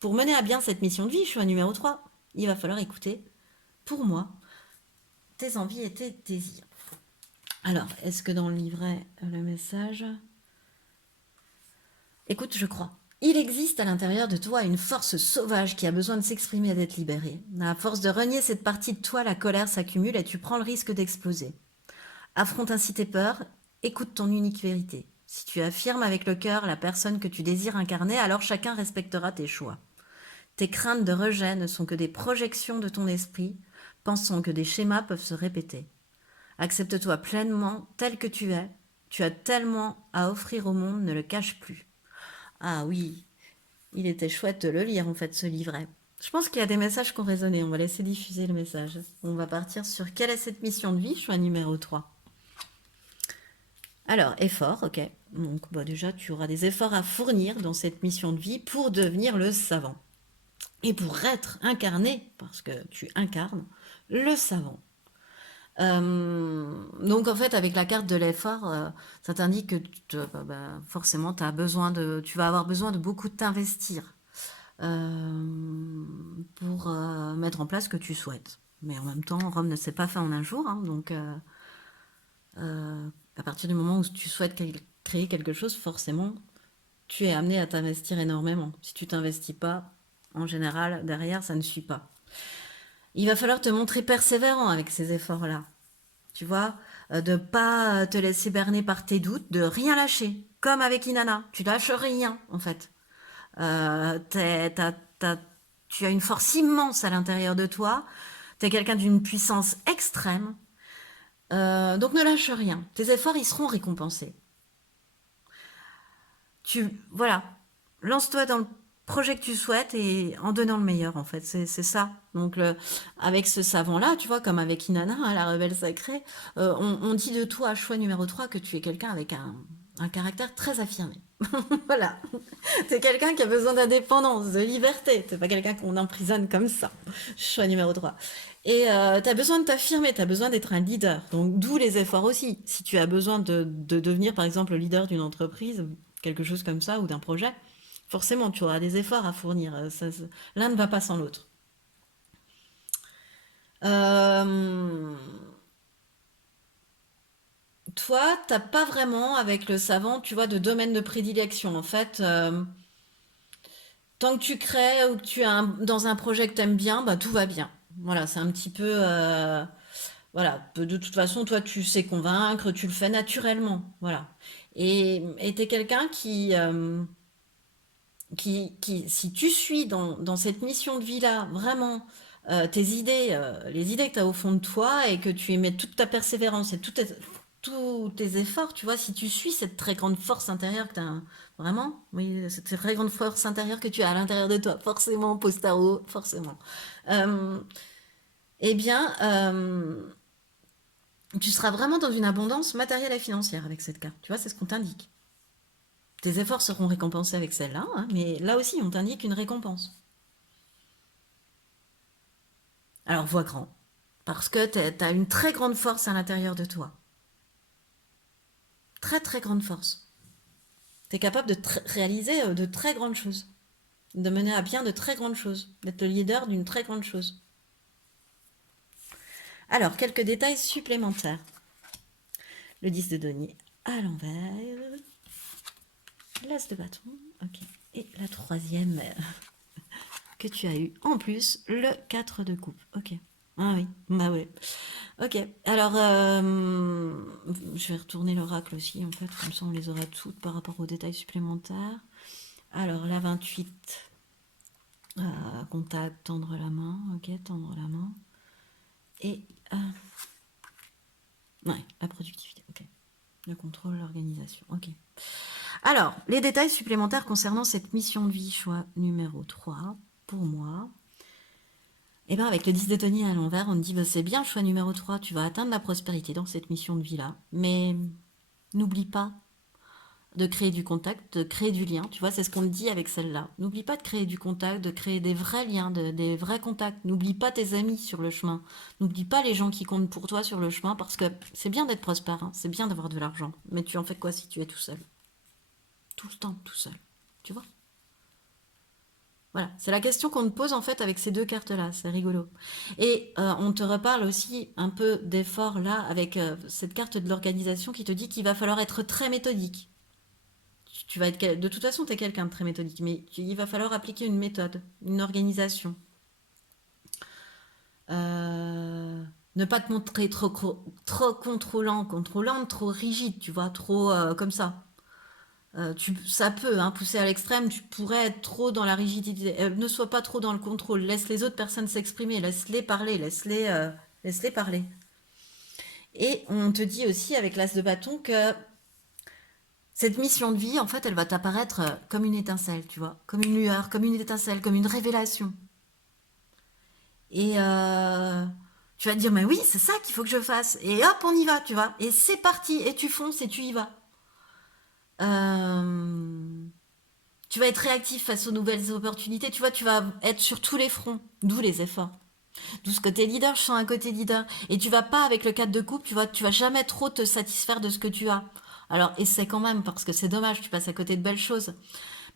pour mener à bien cette mission de vie, choix numéro 3, il va falloir écouter, pour moi, tes envies et tes désirs. Alors, est-ce que dans le livret, le message... Écoute, je crois. Il existe à l'intérieur de toi une force sauvage qui a besoin de s'exprimer et d'être libérée. À force de renier cette partie de toi, la colère s'accumule et tu prends le risque d'exploser. Affronte ainsi tes peurs, écoute ton unique vérité. Si tu affirmes avec le cœur la personne que tu désires incarner, alors chacun respectera tes choix. Tes craintes de rejet ne sont que des projections de ton esprit, pensant que des schémas peuvent se répéter. Accepte-toi pleinement tel que tu es. Tu as tellement à offrir au monde, ne le cache plus. Ah oui, il était chouette de le lire en fait, ce livret. Je pense qu'il y a des messages qui ont résonné. On va laisser diffuser le message. On va partir sur quelle est cette mission de vie, choix numéro 3. Alors, effort, ok. Donc déjà, tu auras des efforts à fournir dans cette mission de vie pour devenir le savant. Et pour être incarné, parce que tu incarnes le savant. Donc en fait, avec la carte de l'effort, ça t'indique que forcément, tu vas avoir besoin de beaucoup t'investir pour mettre en place ce que tu souhaites. Mais en même temps, Rome ne s'est pas fait en un jour, hein, donc à partir du moment où tu souhaites créer quelque chose, forcément, tu es amené à t'investir énormément. Si tu t'investis pas, en général, derrière, ça ne suit pas. Il va falloir te montrer persévérant avec ces efforts-là. Tu vois, de pas te laisser berner par tes doutes, de rien lâcher. Comme avec Inanna, tu lâches rien, en fait. Tu as une force immense à l'intérieur de toi. Tu es quelqu'un d'une puissance extrême. Donc ne lâche rien. Tes efforts, ils seront récompensés. Voilà, lance-toi dans le projet que tu souhaites et en donnant le meilleur, en fait. C'est ça. Donc, avec ce savant-là, tu vois, comme avec Inanna, hein, la rebelle sacrée, on dit de toi, choix numéro 3, que tu es quelqu'un avec un caractère très affirmé. Voilà. T'es quelqu'un qui a besoin d'indépendance, de liberté. T'es pas quelqu'un qu'on emprisonne comme ça. Choix numéro 3. Et t'as besoin de t'affirmer, t'as besoin d'être un leader. Donc d'où les efforts aussi. Si tu as besoin de devenir par exemple le leader d'une entreprise, quelque chose comme ça, ou d'un projet, forcément tu auras des efforts à fournir. L'un ne va pas sans l'autre. Euh, Toi, t'as pas vraiment avec le savant, tu vois, de domaine de prédilection. En fait, tant que tu crées ou que tu es dans un projet que tu aimes bien, bah, tout va bien. Voilà, c'est un petit peu... voilà, de toute façon, toi, tu sais convaincre, tu le fais naturellement. Voilà. Et tu es quelqu'un si tu suis dans cette mission de vie-là, vraiment, tes idées, les idées que tu as au fond de toi et que tu y mets toute ta persévérance et tous tes efforts, tu vois, si tu suis cette très grande force intérieure que tu as, vraiment, oui, cette très grande force intérieure que tu as à l'intérieur de toi, forcément, Postaro, forcément, euh, eh bien, tu seras vraiment dans une abondance matérielle et financière avec cette carte. Tu vois, c'est ce qu'on t'indique. Tes efforts seront récompensés avec celle-là, hein, mais là aussi, on t'indique une récompense. Alors vois grand, parce que tu as une très grande force à l'intérieur de toi. Très très grande force. Tu es capable de réaliser de très grandes choses, de mener à bien de très grandes choses, d'être le leader d'une très grande chose. Alors, quelques détails supplémentaires. Le 10 de denier à l'envers, l'as de bâton, ok. Et la troisième que tu as eu en plus, le 4 de coupe, ok. Ah oui, bah ouais. Ok, alors je vais retourner l'oracle aussi, en fait, comme ça on les aura toutes par rapport aux détails supplémentaires. Alors la 28, contact, tendre la main, ok, tendre la main. Et ouais, la productivité, ok. Le contrôle, l'organisation, ok. Alors, les détails supplémentaires concernant cette mission de vie, choix numéro 3, pour moi. Et bien avec le 10 de denier à l'envers, on te dit, bah, c'est bien, choix numéro 3, tu vas atteindre la prospérité dans cette mission de vie-là, mais n'oublie pas de créer du contact, de créer du lien. Tu vois, c'est ce qu'on te dit avec celle-là. N'oublie pas de créer du contact, de créer des vrais liens, des vrais contacts. N'oublie pas tes amis sur le chemin. N'oublie pas les gens qui comptent pour toi sur le chemin parce que c'est bien d'être prospère, hein, c'est bien d'avoir de l'argent. Mais tu en fais quoi si tu es tout seul? Tout le temps tout seul. Tu vois? Voilà, c'est la question qu'on te pose en fait avec ces deux cartes-là, c'est rigolo. Et on te reparle aussi un peu d'effort là avec cette carte de l'organisation qui te dit qu'il va falloir être très méthodique. Tu vas être, de toute façon, tu es quelqu'un de très méthodique, mais il va falloir appliquer une méthode, une organisation. Euh, Ne pas te montrer trop contrôlante, trop rigide, tu vois, trop comme ça. Ça peut hein, pousser à l'extrême, tu pourrais être trop dans la rigidité. Ne sois pas trop dans le contrôle, laisse les autres personnes s'exprimer, laisse-les parler, laisse-les parler. Et on te dit aussi avec l'as de bâton que cette mission de vie, en fait, elle va t'apparaître comme une étincelle, tu vois, comme une lueur, comme une étincelle, comme une révélation. Et tu vas te dire, mais oui, c'est ça qu'il faut que je fasse. Et hop, on y va, tu vois. Et c'est parti, et tu fonces et tu y vas. Euh, Tu vas être réactif face aux nouvelles opportunités, tu vois, tu vas être sur tous les fronts, d'où les efforts. D'où ce côté leader, je sens un côté leader. Et tu vas pas avec le cadre de coupe, tu vas jamais trop te satisfaire de ce que tu as. Alors essaie quand même, parce que c'est dommage, tu passes à côté de belles choses.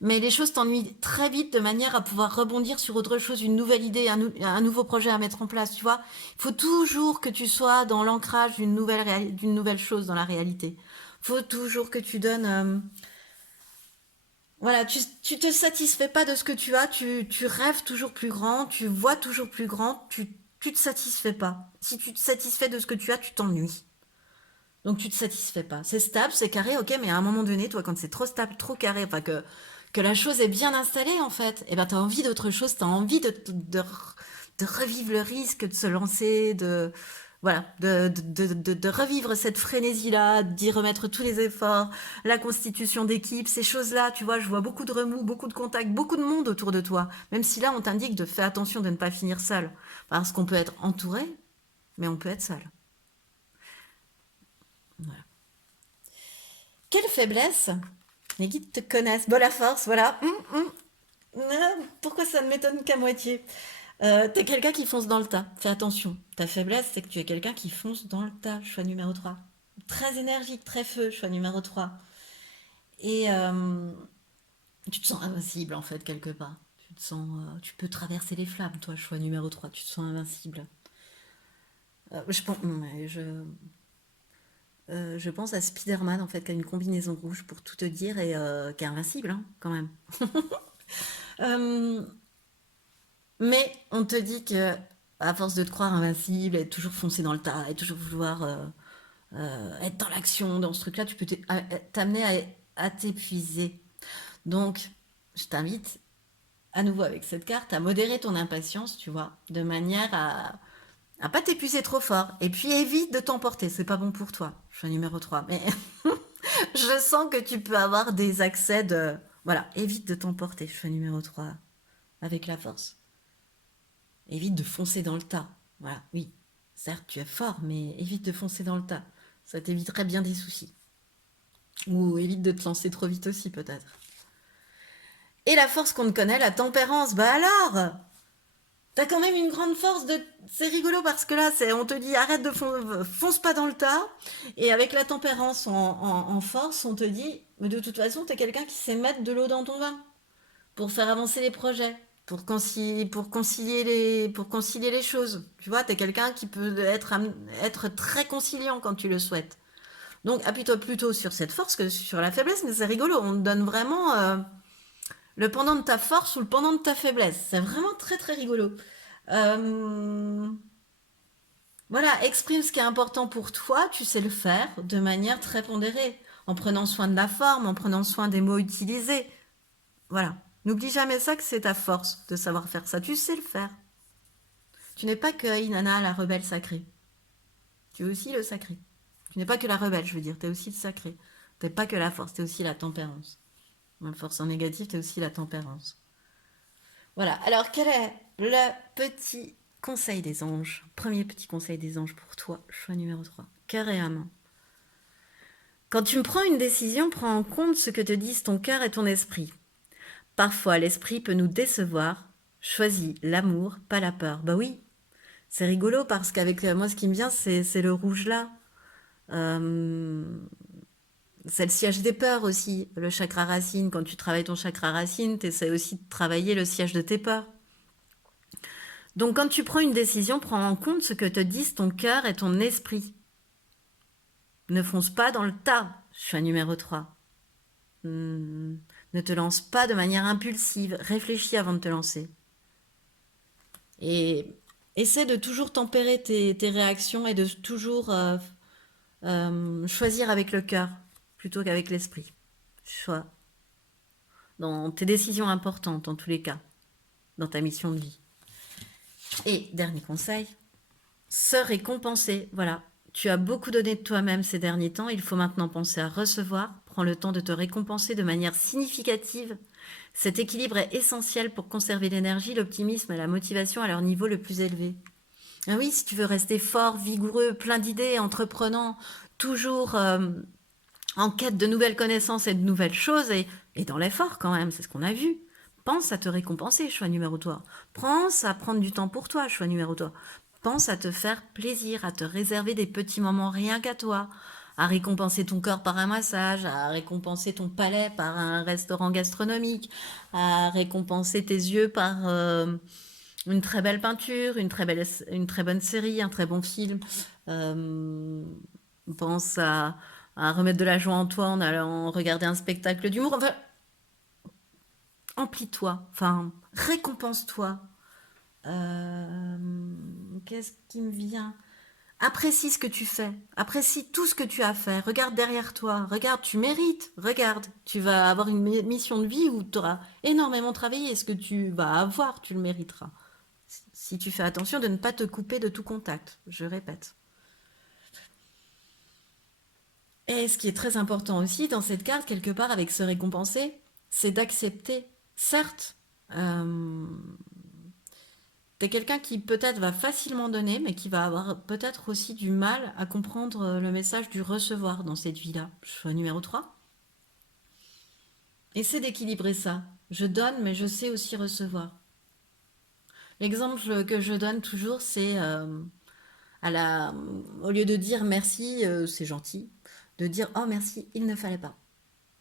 Mais les choses t'ennuient très vite de manière à pouvoir rebondir sur autre chose, une nouvelle idée, un nouveau projet à mettre en place, tu vois. Il faut toujours que tu sois dans l'ancrage d'une nouvelle chose dans la réalité. Il faut toujours que tu donnes... voilà, tu te satisfais pas de ce que tu as, tu rêves toujours plus grand, tu vois toujours plus grand, tu te satisfais pas. Si tu te satisfais de ce que tu as, tu t'ennuies. Donc tu te satisfais pas. C'est stable, c'est carré, ok, mais à un moment donné, toi, quand c'est trop stable, trop carré, enfin que la chose est bien installée, en fait, et ben t'as envie d'autre chose, t'as envie de revivre le risque, de se lancer, voilà, de revivre cette frénésie-là, d'y remettre tous les efforts, la constitution d'équipe, ces choses-là, tu vois, je vois beaucoup de remous, beaucoup de contacts, beaucoup de monde autour de toi. Même si là, on t'indique de faire attention de ne pas finir seul. Parce qu'on peut être entouré, mais on peut être seul. Voilà. Quelle faiblesse Les guides te connaissent. Bon, la force, voilà. Pourquoi ça ne m'étonne qu'à moitié? T'es quelqu'un qui fonce dans le tas. Fais attention. Ta faiblesse, c'est que tu es quelqu'un qui fonce dans le tas. Choix numéro 3. Très énergique, très feu, choix numéro 3. Et tu te sens invincible, en fait, quelque part. Tu te sens, tu peux traverser les flammes, toi, choix numéro 3. Tu te sens invincible. Je pense à Spider-Man, en fait, qui a une combinaison rouge, pour tout te dire, et qui est invincible, hein, quand même. Euh, mais on te dit que, à force de te croire invincible, et toujours foncer dans le tas, et toujours vouloir être dans l'action, dans ce truc-là, tu peux t'amener à t'épuiser. Donc, je t'invite à nouveau avec cette carte à modérer ton impatience, tu vois, de manière à pas t'épuiser trop fort. Et puis évite de t'emporter, c'est pas bon pour toi. Choix numéro 3. Mais je sens que tu peux avoir des accès de... Voilà, évite de t'emporter, choix numéro 3 avec la force. Évite de foncer dans le tas. Voilà, oui. Certes, tu es fort, mais évite de foncer dans le tas. Ça t'éviterait bien des soucis. Ou évite de te lancer trop vite aussi, peut-être. Et la force qu'on te connaît, la tempérance, bah alors, t'as quand même une grande force de... C'est rigolo parce que là, on te dit arrête de fonce pas dans le tas. Et avec la tempérance en force, on te dit, mais de toute façon, t'es quelqu'un qui sait mettre de l'eau dans ton vin pour faire avancer les projets, pour concilier les choses. Tu vois, t'es quelqu'un qui peut être très conciliant quand tu le souhaites. Donc appuie-toi plutôt sur cette force que sur la faiblesse, mais c'est rigolo, on te donne vraiment le pendant de ta force ou le pendant de ta faiblesse. C'est vraiment très très rigolo. Euh, voilà, exprime ce qui est important pour toi, tu sais le faire de manière très pondérée, en prenant soin de la forme, en prenant soin des mots utilisés. Voilà. N'oublie jamais ça, que c'est ta force de savoir faire ça. Tu sais le faire. Tu n'es pas que Inanna, la rebelle sacrée. Tu es aussi le sacré. Tu n'es pas que la rebelle, je veux dire. Tu es aussi le sacré. Tu n'es pas que la force, tu es aussi la tempérance. La force en négatif, tu es aussi la tempérance. Voilà. Alors, quel est le petit conseil des anges? Premier petit conseil des anges pour toi, choix numéro 3. Cœur et âme. Quand tu me prends une décision, prends en compte ce que te disent ton cœur et ton esprit. Parfois, l'esprit peut nous décevoir. Choisis l'amour, pas la peur. Bah oui, c'est rigolo parce qu'avec moi, ce qui me vient, c'est le rouge là. Euh, c'est le siège des peurs aussi, le chakra racine. Quand tu travailles ton chakra racine, tu essaies aussi de travailler le siège de tes peurs. Donc quand tu prends une décision, prends en compte ce que te disent ton cœur et ton esprit. Ne fonce pas dans le tas, choix numéro 3. Ne te lance pas de manière impulsive, réfléchis avant de te lancer. Et essaie de toujours tempérer tes réactions et de toujours choisir avec le cœur plutôt qu'avec l'esprit. Choix dans tes décisions importantes, en tous les cas, dans ta mission de vie. Et dernier conseil, se récompenser. Voilà, tu as beaucoup donné de toi-même ces derniers temps, il faut maintenant penser à recevoir. Prends le temps de te récompenser de manière significative. Cet équilibre est essentiel pour conserver l'énergie, l'optimisme et la motivation à leur niveau le plus élevé. Ah oui, si tu veux rester fort, vigoureux, plein d'idées, entreprenant, toujours en quête de nouvelles connaissances et de nouvelles choses, et dans l'effort quand même, c'est ce qu'on a vu. Pense à te récompenser, choix numéro 3. Pense à prendre du temps pour toi, choix numéro 3. Pense à te faire plaisir, à te réserver des petits moments rien qu'à toi, à récompenser ton corps par un massage, à récompenser ton palais par un restaurant gastronomique, à récompenser tes yeux par une très belle peinture, une très bonne série, un très bon film. Euh, pense à remettre de la joie en toi en allant regarder un spectacle d'humour. Enfin, emplis-toi, enfin, récompense-toi. Qu'est-ce qui me vient? Apprécie ce que tu fais, apprécie tout ce que tu as fait, regarde derrière toi, regarde, tu mérites, regarde, tu vas avoir une mission de vie où tu auras énormément travaillé, et ce que tu vas avoir, tu le mériteras. Si tu fais attention de ne pas te couper de tout contact, je répète. Et ce qui est très important aussi dans cette carte, quelque part avec se récompenser, c'est d'accepter. Certes, euh, t'es quelqu'un qui peut-être va facilement donner, mais qui va avoir peut-être aussi du mal à comprendre le message du recevoir dans cette vie-là. Choix numéro 3. Essaie d'équilibrer ça. Je donne, mais je sais aussi recevoir. L'exemple que je donne toujours, c'est au lieu de dire merci, c'est gentil, de dire oh merci, il ne fallait pas.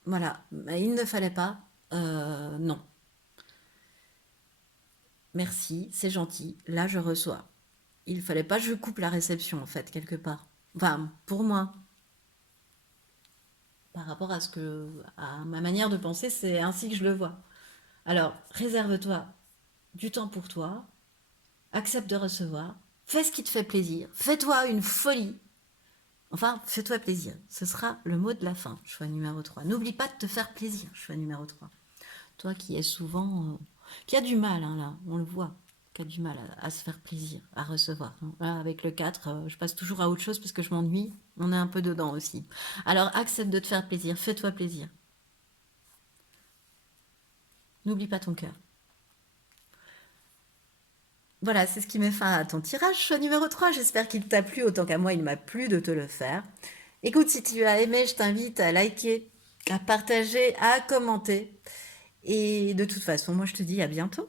Voilà, il ne fallait pas, non. Merci, c'est gentil, là je reçois. Il fallait pas que je coupe la réception en fait, quelque part. Enfin, pour moi, par rapport à ma manière de penser, c'est ainsi que je le vois. Alors, réserve-toi du temps pour toi, accepte de recevoir, fais ce qui te fait plaisir, fais-toi une folie. Enfin, fais-toi plaisir. Ce sera le mot de la fin, choix numéro 3. N'oublie pas de te faire plaisir, choix numéro 3. Toi qui es souvent... qui a du mal, hein, là, on le voit, qui a du mal à se faire plaisir, à recevoir. Là, avec le 4, je passe toujours à autre chose parce que je m'ennuie. On est un peu dedans aussi. Alors, accepte de te faire plaisir, fais-toi plaisir. N'oublie pas ton cœur. Voilà, c'est ce qui met fin à ton tirage, choix numéro 3. J'espère qu'il t'a plu autant qu'à moi, il m'a plu de te le faire. Écoute, si tu as aimé, je t'invite à liker, à partager, à commenter. Et de toute façon, moi je te dis à bientôt.